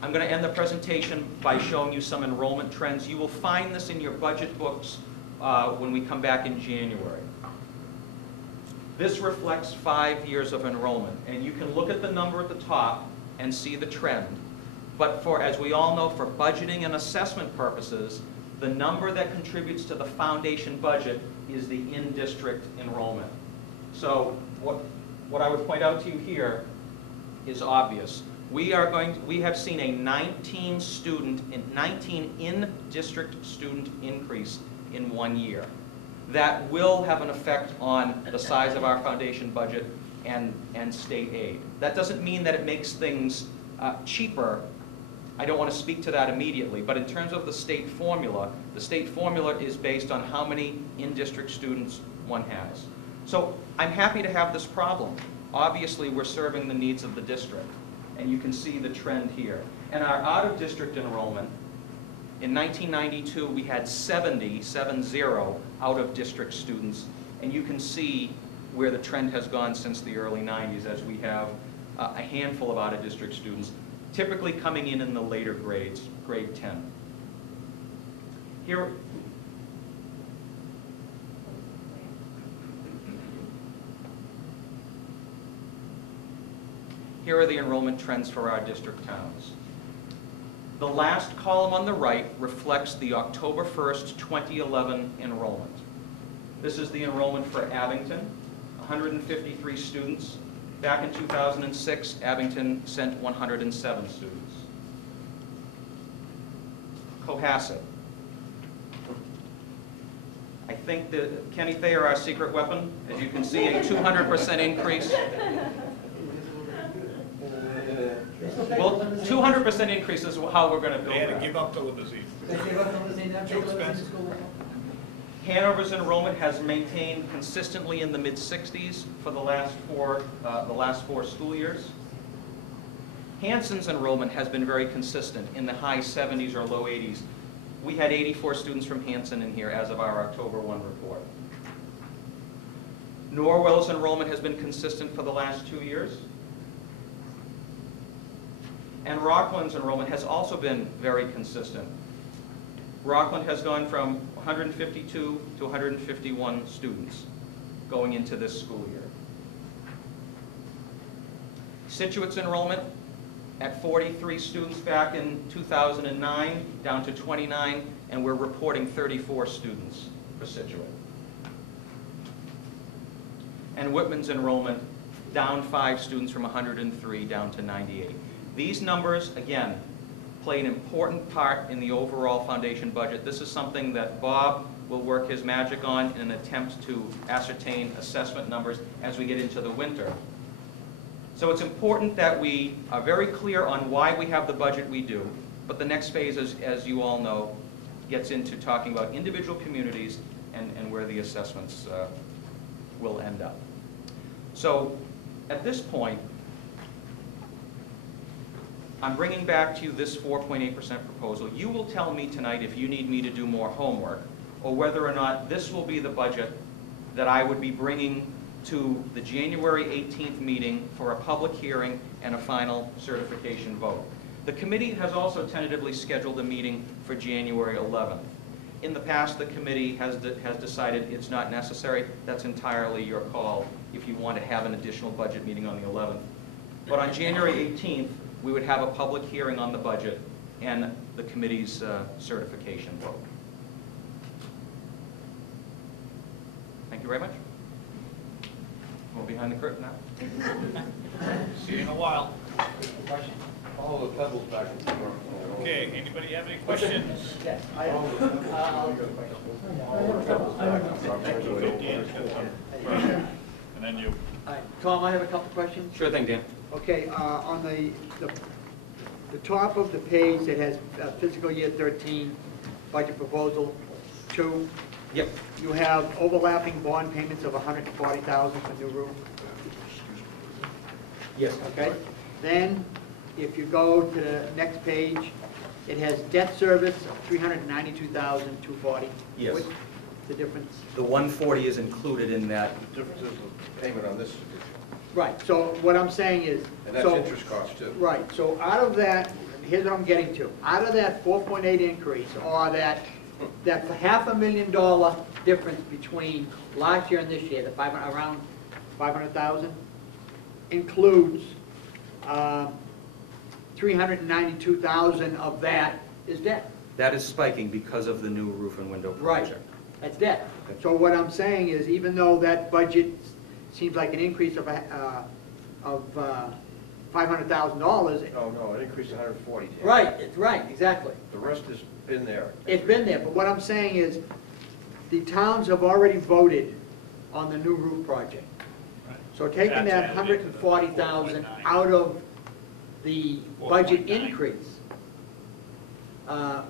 I'm going to end the presentation by showing you some enrollment trends. You will find this in your budget books when we come back in January. This reflects 5 years of enrollment, and you can look at the number at the top and see the trend. But as we all know, for budgeting and assessment purposes, the number that contributes to the foundation budget is the in-district enrollment. So what I would point out to you here is obvious. We have seen a 19 in-district student increase in 1 year. That will have an effect on the size of our foundation budget and state aid. That doesn't mean that it makes things cheaper. I don't want to speak to that immediately, but in terms of the state formula is based on how many in-district students one has. So I'm happy to have this problem. Obviously, we're serving the needs of the district, and you can see the trend here. And our out-of-district enrollment, in 1992, we had 70 out-of-district students, and you can see where the trend has gone since the early 90s, as we have a handful of out-of-district students, typically coming in the later grades, grade 10. Here, here are the enrollment trends for our district towns. The last column on the right reflects the October 1st, 2011 enrollment. This is the enrollment for Abington, 153 students. Back in 2006, Abington sent 107 students. Cohasset. I think that Kenny Thayer, our secret weapon, as you can see, a 200% increase. Well, 200% increase is how we're going to build They had to that. give up the limousine. Too expensive. Hanover's enrollment has maintained consistently in the mid-60s for the last four school years. Hanson's enrollment has been very consistent in the high 70s or low 80s. We had 84 students from Hanson in here as of our October 1 report. Norwell's enrollment has been consistent for the last 2 years. And Rockland's enrollment has also been very consistent. Rockland has gone from 152 to 151 students going into this school year. Scituate's enrollment at 43 students back in 2009, down to 29, and we're reporting 34 students for Scituate. And Whitman's enrollment down 5 students from 103 down to 98. These numbers, again, play an important part in the overall foundation budget. This is something that Bob will work his magic on in an attempt to ascertain assessment numbers as we get into the winter. So it's important that we are very clear on why we have the budget we do, but the next phase, as you all know, gets into talking about individual communities and where the assessments will end up. So at this point, I'm bringing back to you this 4.8% proposal. You will tell me tonight if you need me to do more homework, or whether or not this will be the budget that I would be bringing to the January 18th meeting for a public hearing and a final certification vote. The committee has also tentatively scheduled a meeting for January 11th. In the past, the committee has decided it's not necessary. That's entirely your call if you want to have an additional budget meeting on the 11th. But on January 18th, we would have a public hearing on the budget and the committee's certification vote. Thank you very much. We're behind the curtain now. See you in a while. Follow the pedals back and forth. Okay, anybody have any questions? Yes, I have And then you. Tom, I have a couple questions. Sure thing, Dan. Okay, on the top of the page that has fiscal year 13 budget proposal 2, Yep. you have overlapping bond payments of $140,000 for new roof. Yes. Okay? Then, if you go to the next page, it has debt service of $392,240. Yes. What's the difference? The 140 is included in that. The difference is the payment on this edition. Right, so what I'm saying is... And that's so- interest cost too. Right, so out of that, here's what I'm getting to. Out of that 4.8 increase, or that $500,000 difference between last year and this year, around 500,000, includes 392,000 of that is debt. That is spiking because of the new roof and window Right, project. that's debt. So what I'm saying is, even though that budget seems like an increase of $500,000. No, it increased to 140. Dan. Right, it's right, exactly. The rest has been there. It's been there, but what I'm saying is, the towns have already voted on the new roof project. So taking That's that added into the 140,000 4.9. out of the budget 4.9. increase,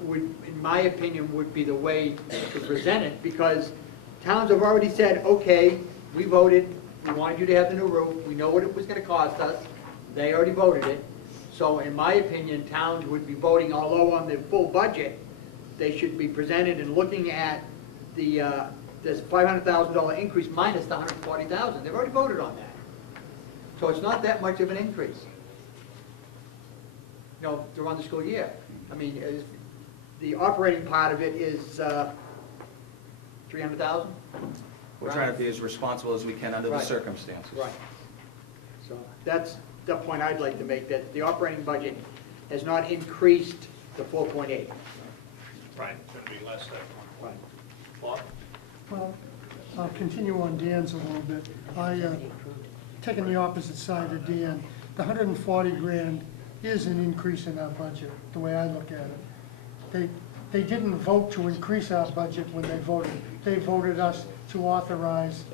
would, in my opinion, would be the way to present it, because towns have already said, okay, we voted, we wanted you to have the new roof, we know what it was gonna cost us, they already voted it. So in my opinion, towns would be voting, although on the full budget, they should be presented and looking at the, this $500,000 increase minus the 140,000. They've already voted on that. So it's not that much of an increase. You know, to run the school year. I mean, the operating part of it is 300,000? We're trying to be as responsible as we can under the Right. circumstances. Right. So that's the point I'd like to make, that the operating budget has not increased to 4.8. Right, it's going to be less than one. Right. Bob? Well, I'll continue on Dan's a little bit. Taking the opposite side of Dan, the 140 grand is an increase in our budget, the way I look at it. They didn't vote to increase our budget when they voted. They voted us to authorize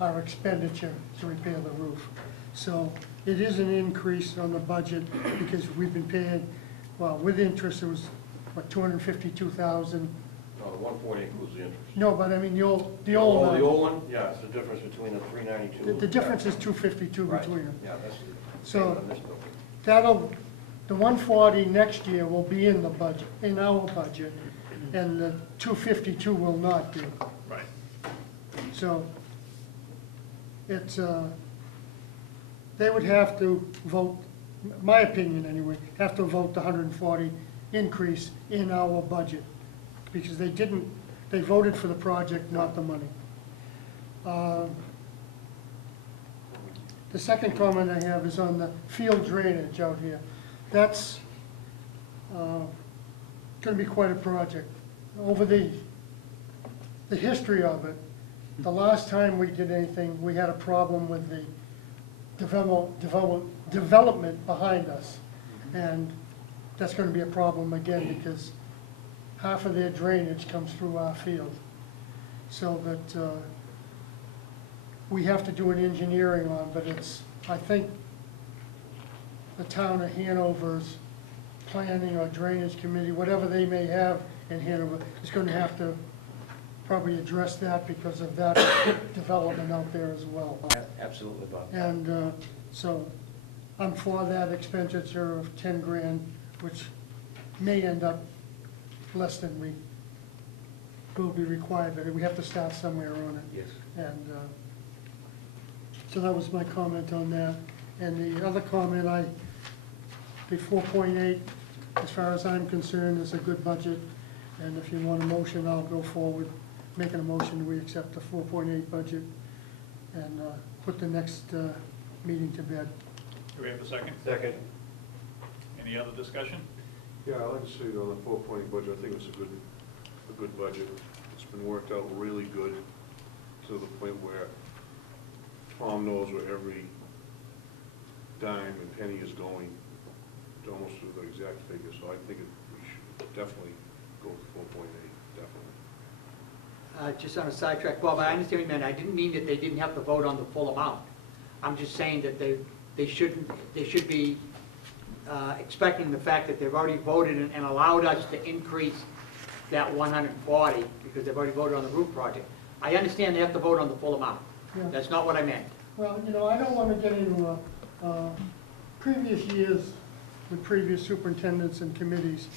our expenditure to repair the roof. So it is an increase on the budget because we've been paying, well, with interest, it was, what, 252,000? No, the 140 includes the interest. No, but I mean, the old Oh, the old one? Yeah, it's the difference between the 392. The difference is 252 Right. between them. Yeah, that's the So- same on this building. The 140 next year will be in the budget, in our budget, and the 252 will not be. Right. So it's, they would have to vote, my opinion anyway, have to vote the 140 increase in our budget, because they didn't, they voted for the project, not the money. The second comment I have is on the field drainage out here. That's going to be quite a project. Over the history of it, the last time we did anything, we had a problem with the development behind us. And that's going to be a problem again because half of their drainage comes through our field. So that we have to do an engineering on, but it's, I think, the town of Hanover's planning or drainage committee, whatever they may have in Hanover, is going to have to probably address that because of that development out there as well. Absolutely, Bob. And so I'm for that expenditure of 10 grand, which may end up less than we will be required, but we have to start somewhere on it. Yes. And so that was my comment on that. And the other comment, the 4.8, as far as I'm concerned, is a good budget. And if you want a motion, I'll go forward, making a motion, we accept the 4.8 budget and put the next meeting to bed. Do we have a second? Second. Any other discussion? Yeah, I'd like to say on the 4.8 budget, I think it's a good budget. It's been worked out really good to the point where Tom knows where every dime and penny is going, almost to the exact figure. So I think we should definitely go with 4.8, definitely. Just on a sidetrack, Bob, I understand what you meant. I didn't mean that they didn't have to vote on the full amount. I'm just saying that they should be expecting the fact that they've already voted and allowed us to increase that 140 because they've already voted on the roof project. I understand they have to vote on the full amount. Yeah. That's not what I meant. Well, I don't want to get into previous years with previous superintendents and committees.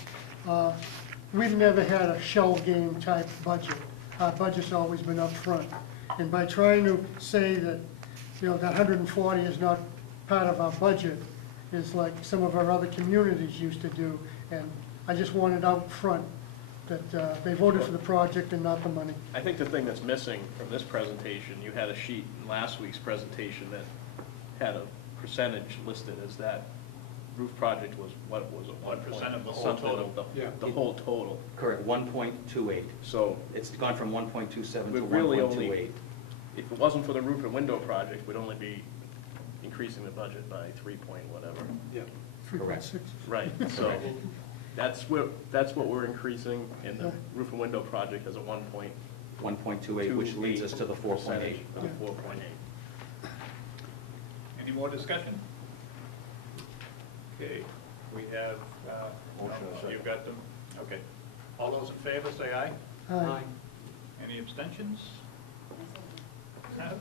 We've never had a shell game type budget. Our budget's always been up front. And by trying to say that, that 140 is not part of our budget is like some of our other communities used to do. And I just wanted out front that they voted for the project and not the money. I think the thing that's missing from this presentation, you had a sheet in last week's presentation that had a percentage listed as that roof project was, what was it? 1% of the whole something total. The whole total. Correct, 1.28. So It's gone from 1.27 we to really 1.28. only, if it wasn't for the roof and window project, we'd only be increasing the budget by 3 point whatever. Yeah. 3.6. Right, so that's what we're increasing in the roof and window project as a 1.28, which leads us to the 4.8. percentage for the 4.8. Any more discussion? Okay, we have, Motion and second. you've got them? Okay. All those in favor, say aye. Aye. Any abstentions?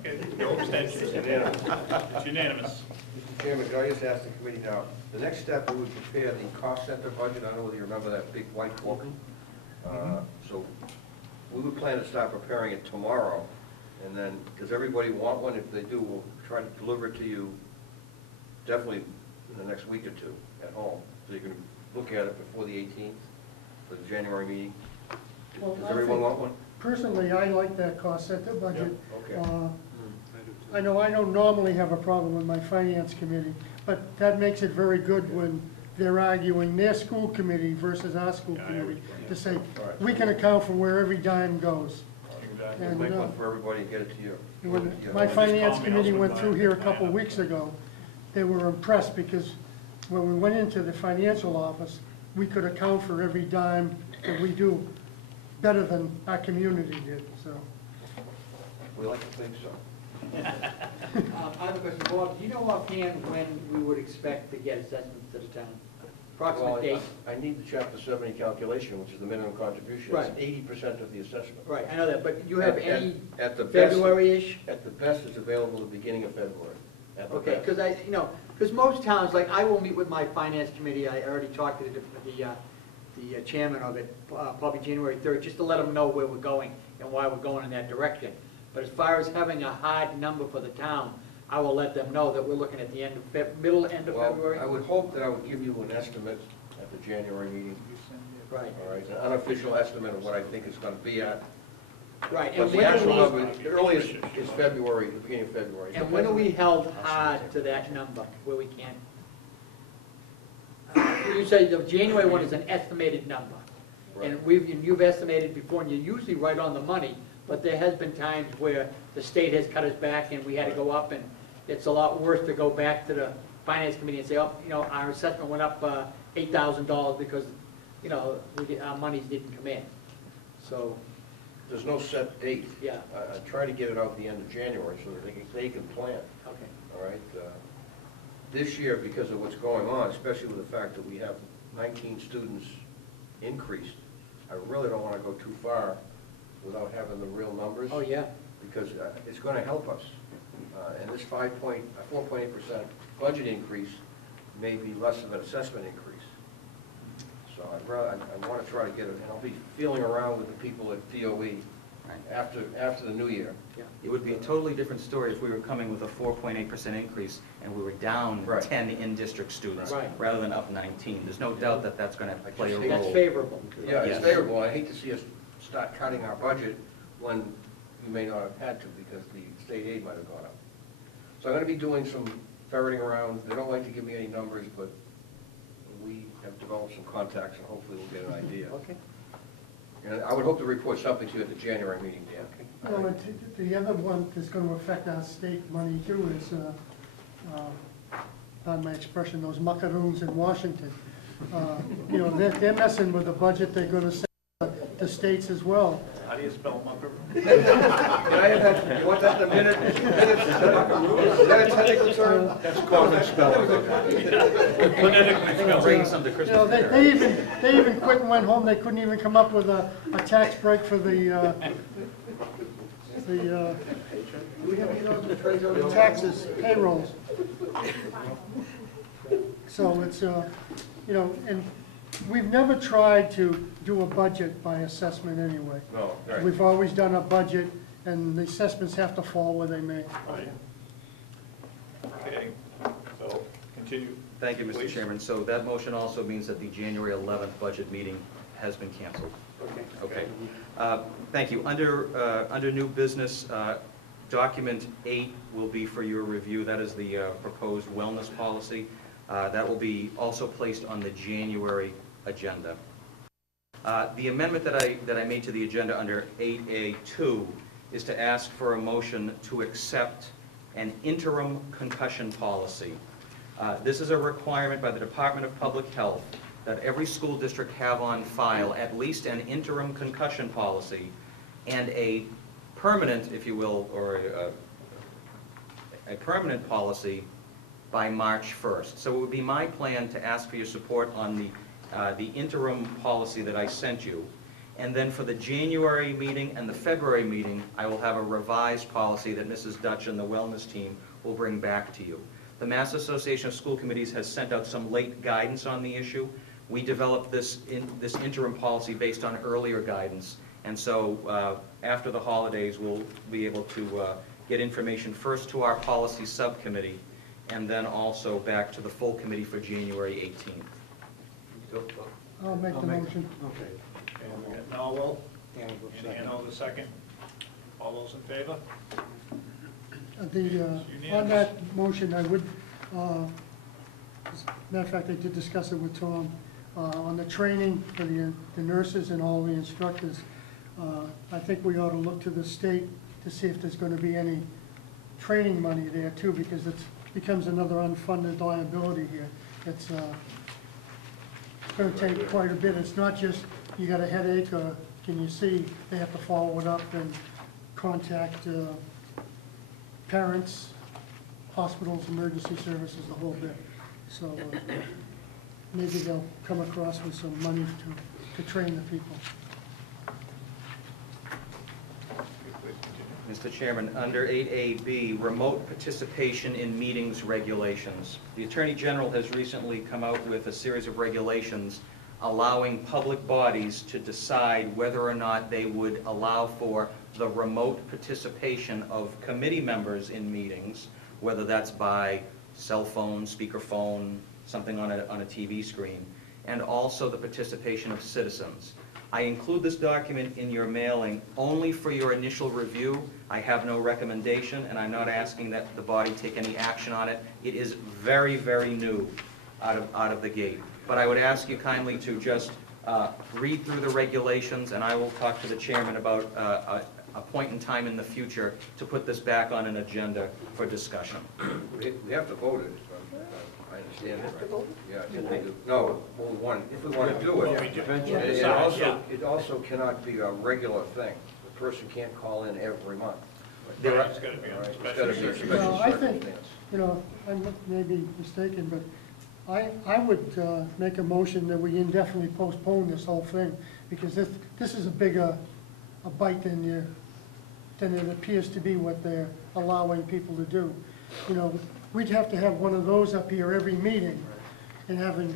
Okay, no abstentions. It's unanimous. Mr. Chairman, can I just ask the committee now, the next step, we would prepare the cost center budget. I don't know whether you remember that big white book. So we would plan to start preparing it tomorrow. And then, does everybody want one? If they do, we'll try to deliver it to you definitely in the next week or two at home. So you can look at it before the 18th. for the January meeting? Well, Does I everyone think- want one? Personally, I like that cost center budget. Okay. I know I don't normally have a problem with my finance committee, but that makes it very good when they're arguing their school committee versus our school committee, to say, we can account for where every dime goes. We'll And, make one for everybody and get it to you. when Yeah. my finance me, committee I'll went swing through by here a and couple buy it. weeks ago, they were impressed because when we went into the financial office, we could account for every dime that we do better than our community did, so. We like to think so. I have a question, Bob, do you know offhand when we would expect to get assessments to the town? Approximate Well, date? I need the chapter 70 calculation, which is the minimum contribution. Right. It's 80% of the assessment. Right, I know that, but you have At- any at the best- February-ish? At the best, it's available at the beginning of February. At the Okay, best. because because most towns, like, I will meet with my finance committee, I already talked to the chairman of it, probably January 3rd, just to let them know where we're going and why we're going in that direction. But as far as having a hard number for the town, I will let them know that we're looking at the end of middle, end of Well, February. I would hope that I would give you an estimate at the January meeting, Right, all right? An unofficial estimate of what I think it's going to be at. right. But And the when actual are number, the earliest is February, the beginning of February. and when are we held hard to that number, where we can't? You say the January one is an estimated number. And you've estimated before, and you're usually right on the money, but there has been times where the state has cut us back and we had to go up, and it's a lot worse to go back to the finance committee and say, oh, our assessment went up $8,000 because, our monies didn't come in. So, There's no set date. yeah, I try to get it out the end of January so that they can plan, okay. all right? This year, because of what's going on, especially with the fact that we have 19 students increased, I really don't want to go too far without having the real numbers. Oh, yeah. Because it's going to help us. And this 4.8% budget increase may be less of an assessment increase. So I want to try to get it, and I'll be feeling around with the people at DOE after the new year. Yeah. It would be a totally different story if we were coming with a 4.8% increase and we were down Right. 10 in-district students Right. rather than up 19. There's no doubt that that's going to play a role. That's favorable. Yeah, it's Yes. favorable. I hate to see us start cutting our budget when we may not have had to because the state aid might have gone up. So I'm going to be doing some ferreting around. They don't like to give me any numbers, but we have developed some contacts and hopefully we'll get an idea. Okay. And I would hope to report something to you at the January meeting, Dan. Well, the other one that's going to affect our state money too is, pardon my expression, those muckaroons in Washington. They're messing with the budget they're going to send to states as well. How do you spell mucker? Can I have that, you want that in a minute? Is that a technical term? That's common spelling. Phonetically spelled. Bring some to Christmas. They even quit and went home. They couldn't even come up with a tax break for the taxes, payrolls. So it's, and we've never tried to do a budget by assessment anyway. No, right. We've always done a budget, and the assessments have to fall where they may. Right. Okay, so continue. Thank you, Mr. Please. Chairman. So that motion also means that the January 11th budget meeting has been canceled. Okay. Okay. Thank you. Under new business, document 8 will be for your review. That is the proposed wellness policy. That will be also placed on the January agenda. The amendment that I made to the agenda under 8A2 is to ask for a motion to accept an interim concussion policy. This is a requirement by the Department of Public Health that every school district have on file at least an interim concussion policy and a permanent, if you will, or a permanent policy by March 1st. So it would be my plan to ask for your support on the interim policy that I sent you. And then for the January meeting and the February meeting, I will have a revised policy that Mrs. Dutch and the wellness team will bring back to you. The Mass Association of School Committees has sent out some late guidance on the issue. We developed this interim policy based on earlier guidance. And so after the holidays, we'll be able to get information first to our policy subcommittee and then also back to the full committee for January 18th. I'll make the motion. Okay. And we got Norwell, and Hanover the second. All those in favor? On that motion, I would, as a matter of fact, I did discuss it with Tom, on the training for the nurses and all the instructors. I think we ought to look to the state to see if there's going to be any training money there too, because it becomes another unfunded liability here. It's going to take quite a bit. It's not just you got a headache or can you see, they have to follow it up and contact parents, hospitals, emergency services, the whole bit. So maybe they'll come across with some money to train the people. Mr. Chairman, under 8AB, remote participation in meetings regulations. The Attorney General has recently come out with a series of regulations allowing public bodies to decide whether or not they would allow for the remote participation of committee members in meetings, whether that's by cell phone, speakerphone, something on a TV screen, and also the participation of citizens. I include this document in your mailing only for your initial review. I have no recommendation, and I'm not asking that the body take any action on it. It is very, very new out of the gate. But I would ask you kindly to just read through the regulations, and I will talk to the chairman about a point in time in the future to put this back on an agenda for discussion. We have to vote it, if I understand it right. Yeah, if we do. No, if we want to do it. It also cannot be a regular thing. The person can't call in every month. It's got to be on special circumstances. Well, I think, I may be mistaken, but I would make a motion that we indefinitely postpone this whole thing, because this is a bigger a bite than it appears to be what they're allowing people to do. We'd have to have one of those up here every meeting, and having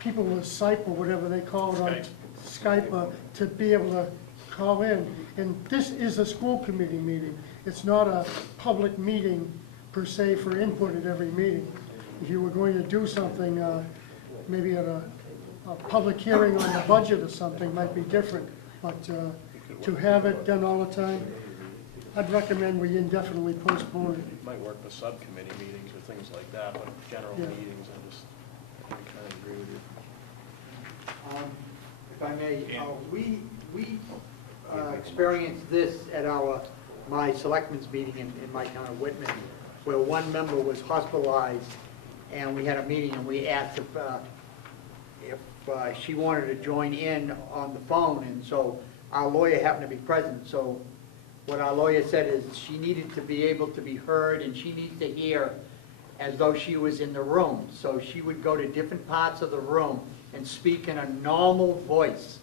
people with Skype or whatever they call it on Skype to be able to call in. And this is a school committee meeting. It's not a public meeting per se for input at every meeting. If you were going to do something, maybe at a public hearing on the budget or something might be different. But to have it done all the time, I'd recommend we indefinitely postpone it. It might work for subcommittee meetings or things like that, but general meetings, I kind of agree with you. If I may, we experienced this at my selectmen's meeting in my town of Whitman, where one member was hospitalized, and we had a meeting, and we asked if she wanted to join in on the phone, and so our lawyer happened to be present. So what our lawyer said is she needed to be able to be heard, and she needs to hear as though she was in the room. So she would go to different parts of the room and speak in a normal voice.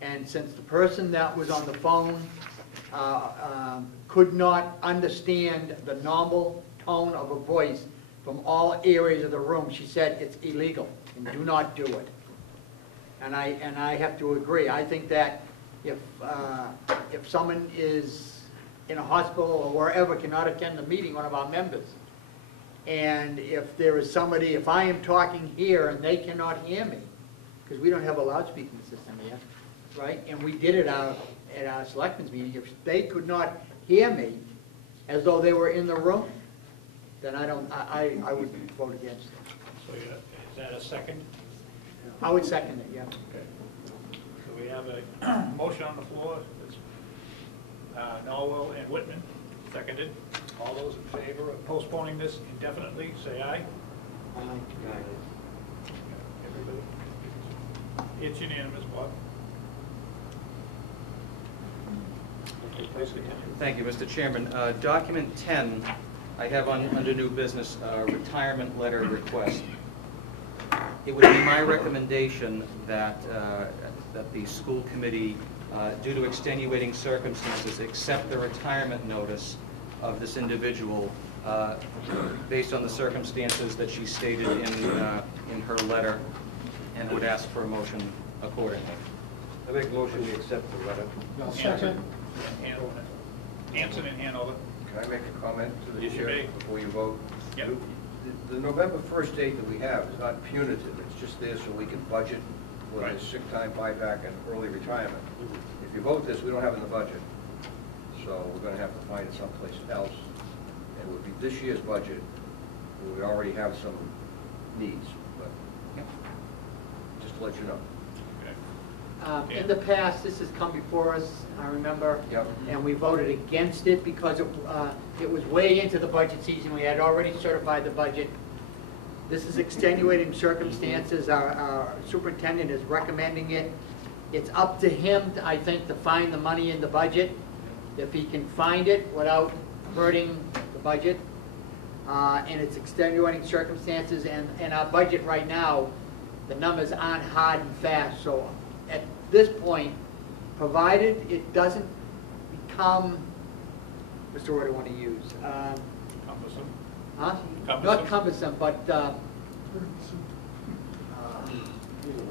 And since the person that was on the phone could not understand the normal tone of a voice from all areas of the room, she said it's illegal and do not do it. And I have to agree. I think that if someone is in a hospital or wherever cannot attend the meeting, one of our members, and if there is somebody, if I am talking here and they cannot hear me, because we don't have a loudspeaking system here, right? And we did it at our selectmen's meeting. If they could not hear me as though they were in the room, then I would vote against it. So is that a second? I would second it, yeah. Okay. So we have a motion on the floor. It's Norwell and Whitman, seconded. All those in favor of postponing this indefinitely, say aye. Aye. Everybody? It's unanimous, Bob. Okay, please continue. Thank you, Mr. Chairman. Document 10, I have under new business, retirement letter request. It would be my recommendation that the school committee, due to extenuating circumstances, accept the retirement notice of this individual based on the circumstances that she stated in her letter, and would ask for a motion accordingly. I make a motion to accept the letter. Second. Hanson and Hanover. Can I make a comment to the Yes, you chair may. before you vote? Yep. The November 1st date that we have is not punitive, it's just there so we can budget whether it's sick time, buyback, and early retirement. If you vote this, we don't have it in the budget, so we're gonna have to find it someplace else. It would be this year's budget, where we already have some needs, but just to let you know. Okay. In the past, this has come before us, I remember, Yep. and we voted against it because it was way into the budget season. We had already certified the budget. This is extenuating circumstances. Our superintendent is recommending it. It's up to him, I think, to find the money in the budget. If he can find it without hurting the budget, and it's extenuating circumstances, and our budget right now, the numbers aren't hard and fast. So at this point, provided it doesn't become, what's the word I want to use? Cumbersome. Huh? Cumbersome? Not cumbersome, but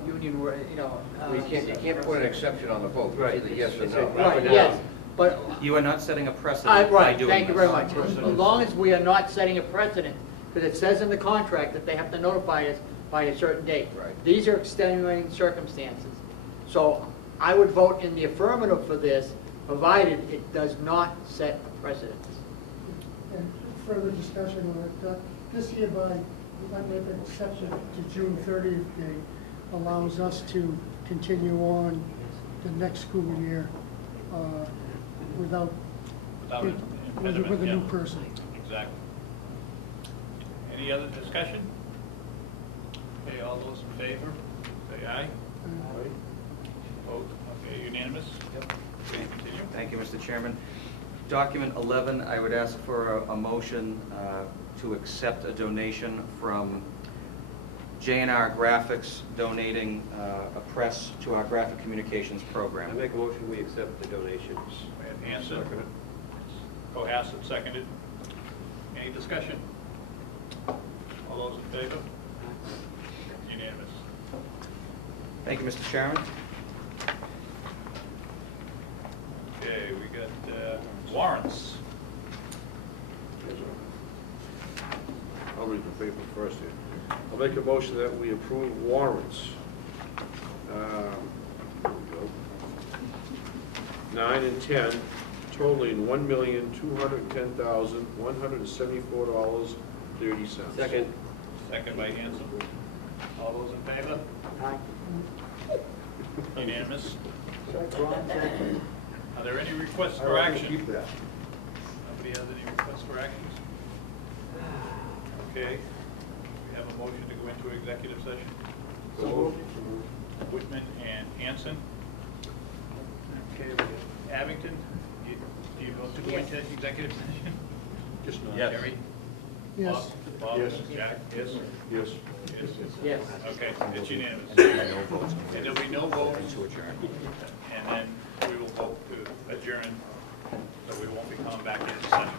union, you know. You can't put an exception on the vote, it's Right. either yes or no. Right, yes, but, You are not setting a precedent by right, doing thank you very this. much. As long as we are not setting a precedent, because it says in the contract that they have to notify us by a certain date. Right. These are extenuating circumstances. So I would vote in the affirmative for this, provided it does not set a precedent. And further discussion on it, this hereby, I make an exception to June 30th date, allows us to continue on the next school year without, Without with impediment, with a new yeah. person. Exactly. Any other discussion? Okay, all those in favor, say aye. Vote, okay, unanimous? Yep. Okay, continue. Thank you, Mr. Chairman. Document 11, I would ask for a motion to accept a donation from J&R Graphics donating a press to our graphic communications I program. make a motion, we accept the donations. We have Hanson. Cohasset seconded. Any discussion? All those in favor? Unanimous. Thank you, Mr. Chairman. Okay, we got warrants. I'll read the paper first here. I'll make a motion that we approve warrants. Here we go. 9 and 10, totaling $1,210,174.30. Second. Second by Hanson. All those in favor? Unanimous. Are there any requests for action? Keep that. Nobody has any requests for actions? Okay. We have a motion to go into executive session. Whitman and Hanson. Okay, we have Abington, do you vote to go into executive session? Just not. Yes. Jerry? Yes. Bob? Yes. Jack? Yes? Yes. Yes. Yes. Okay, it's unanimous. And there will be no votes. And there'll be no votes, To adjourn. and then we will vote to adjourn, so we won't be coming back into session.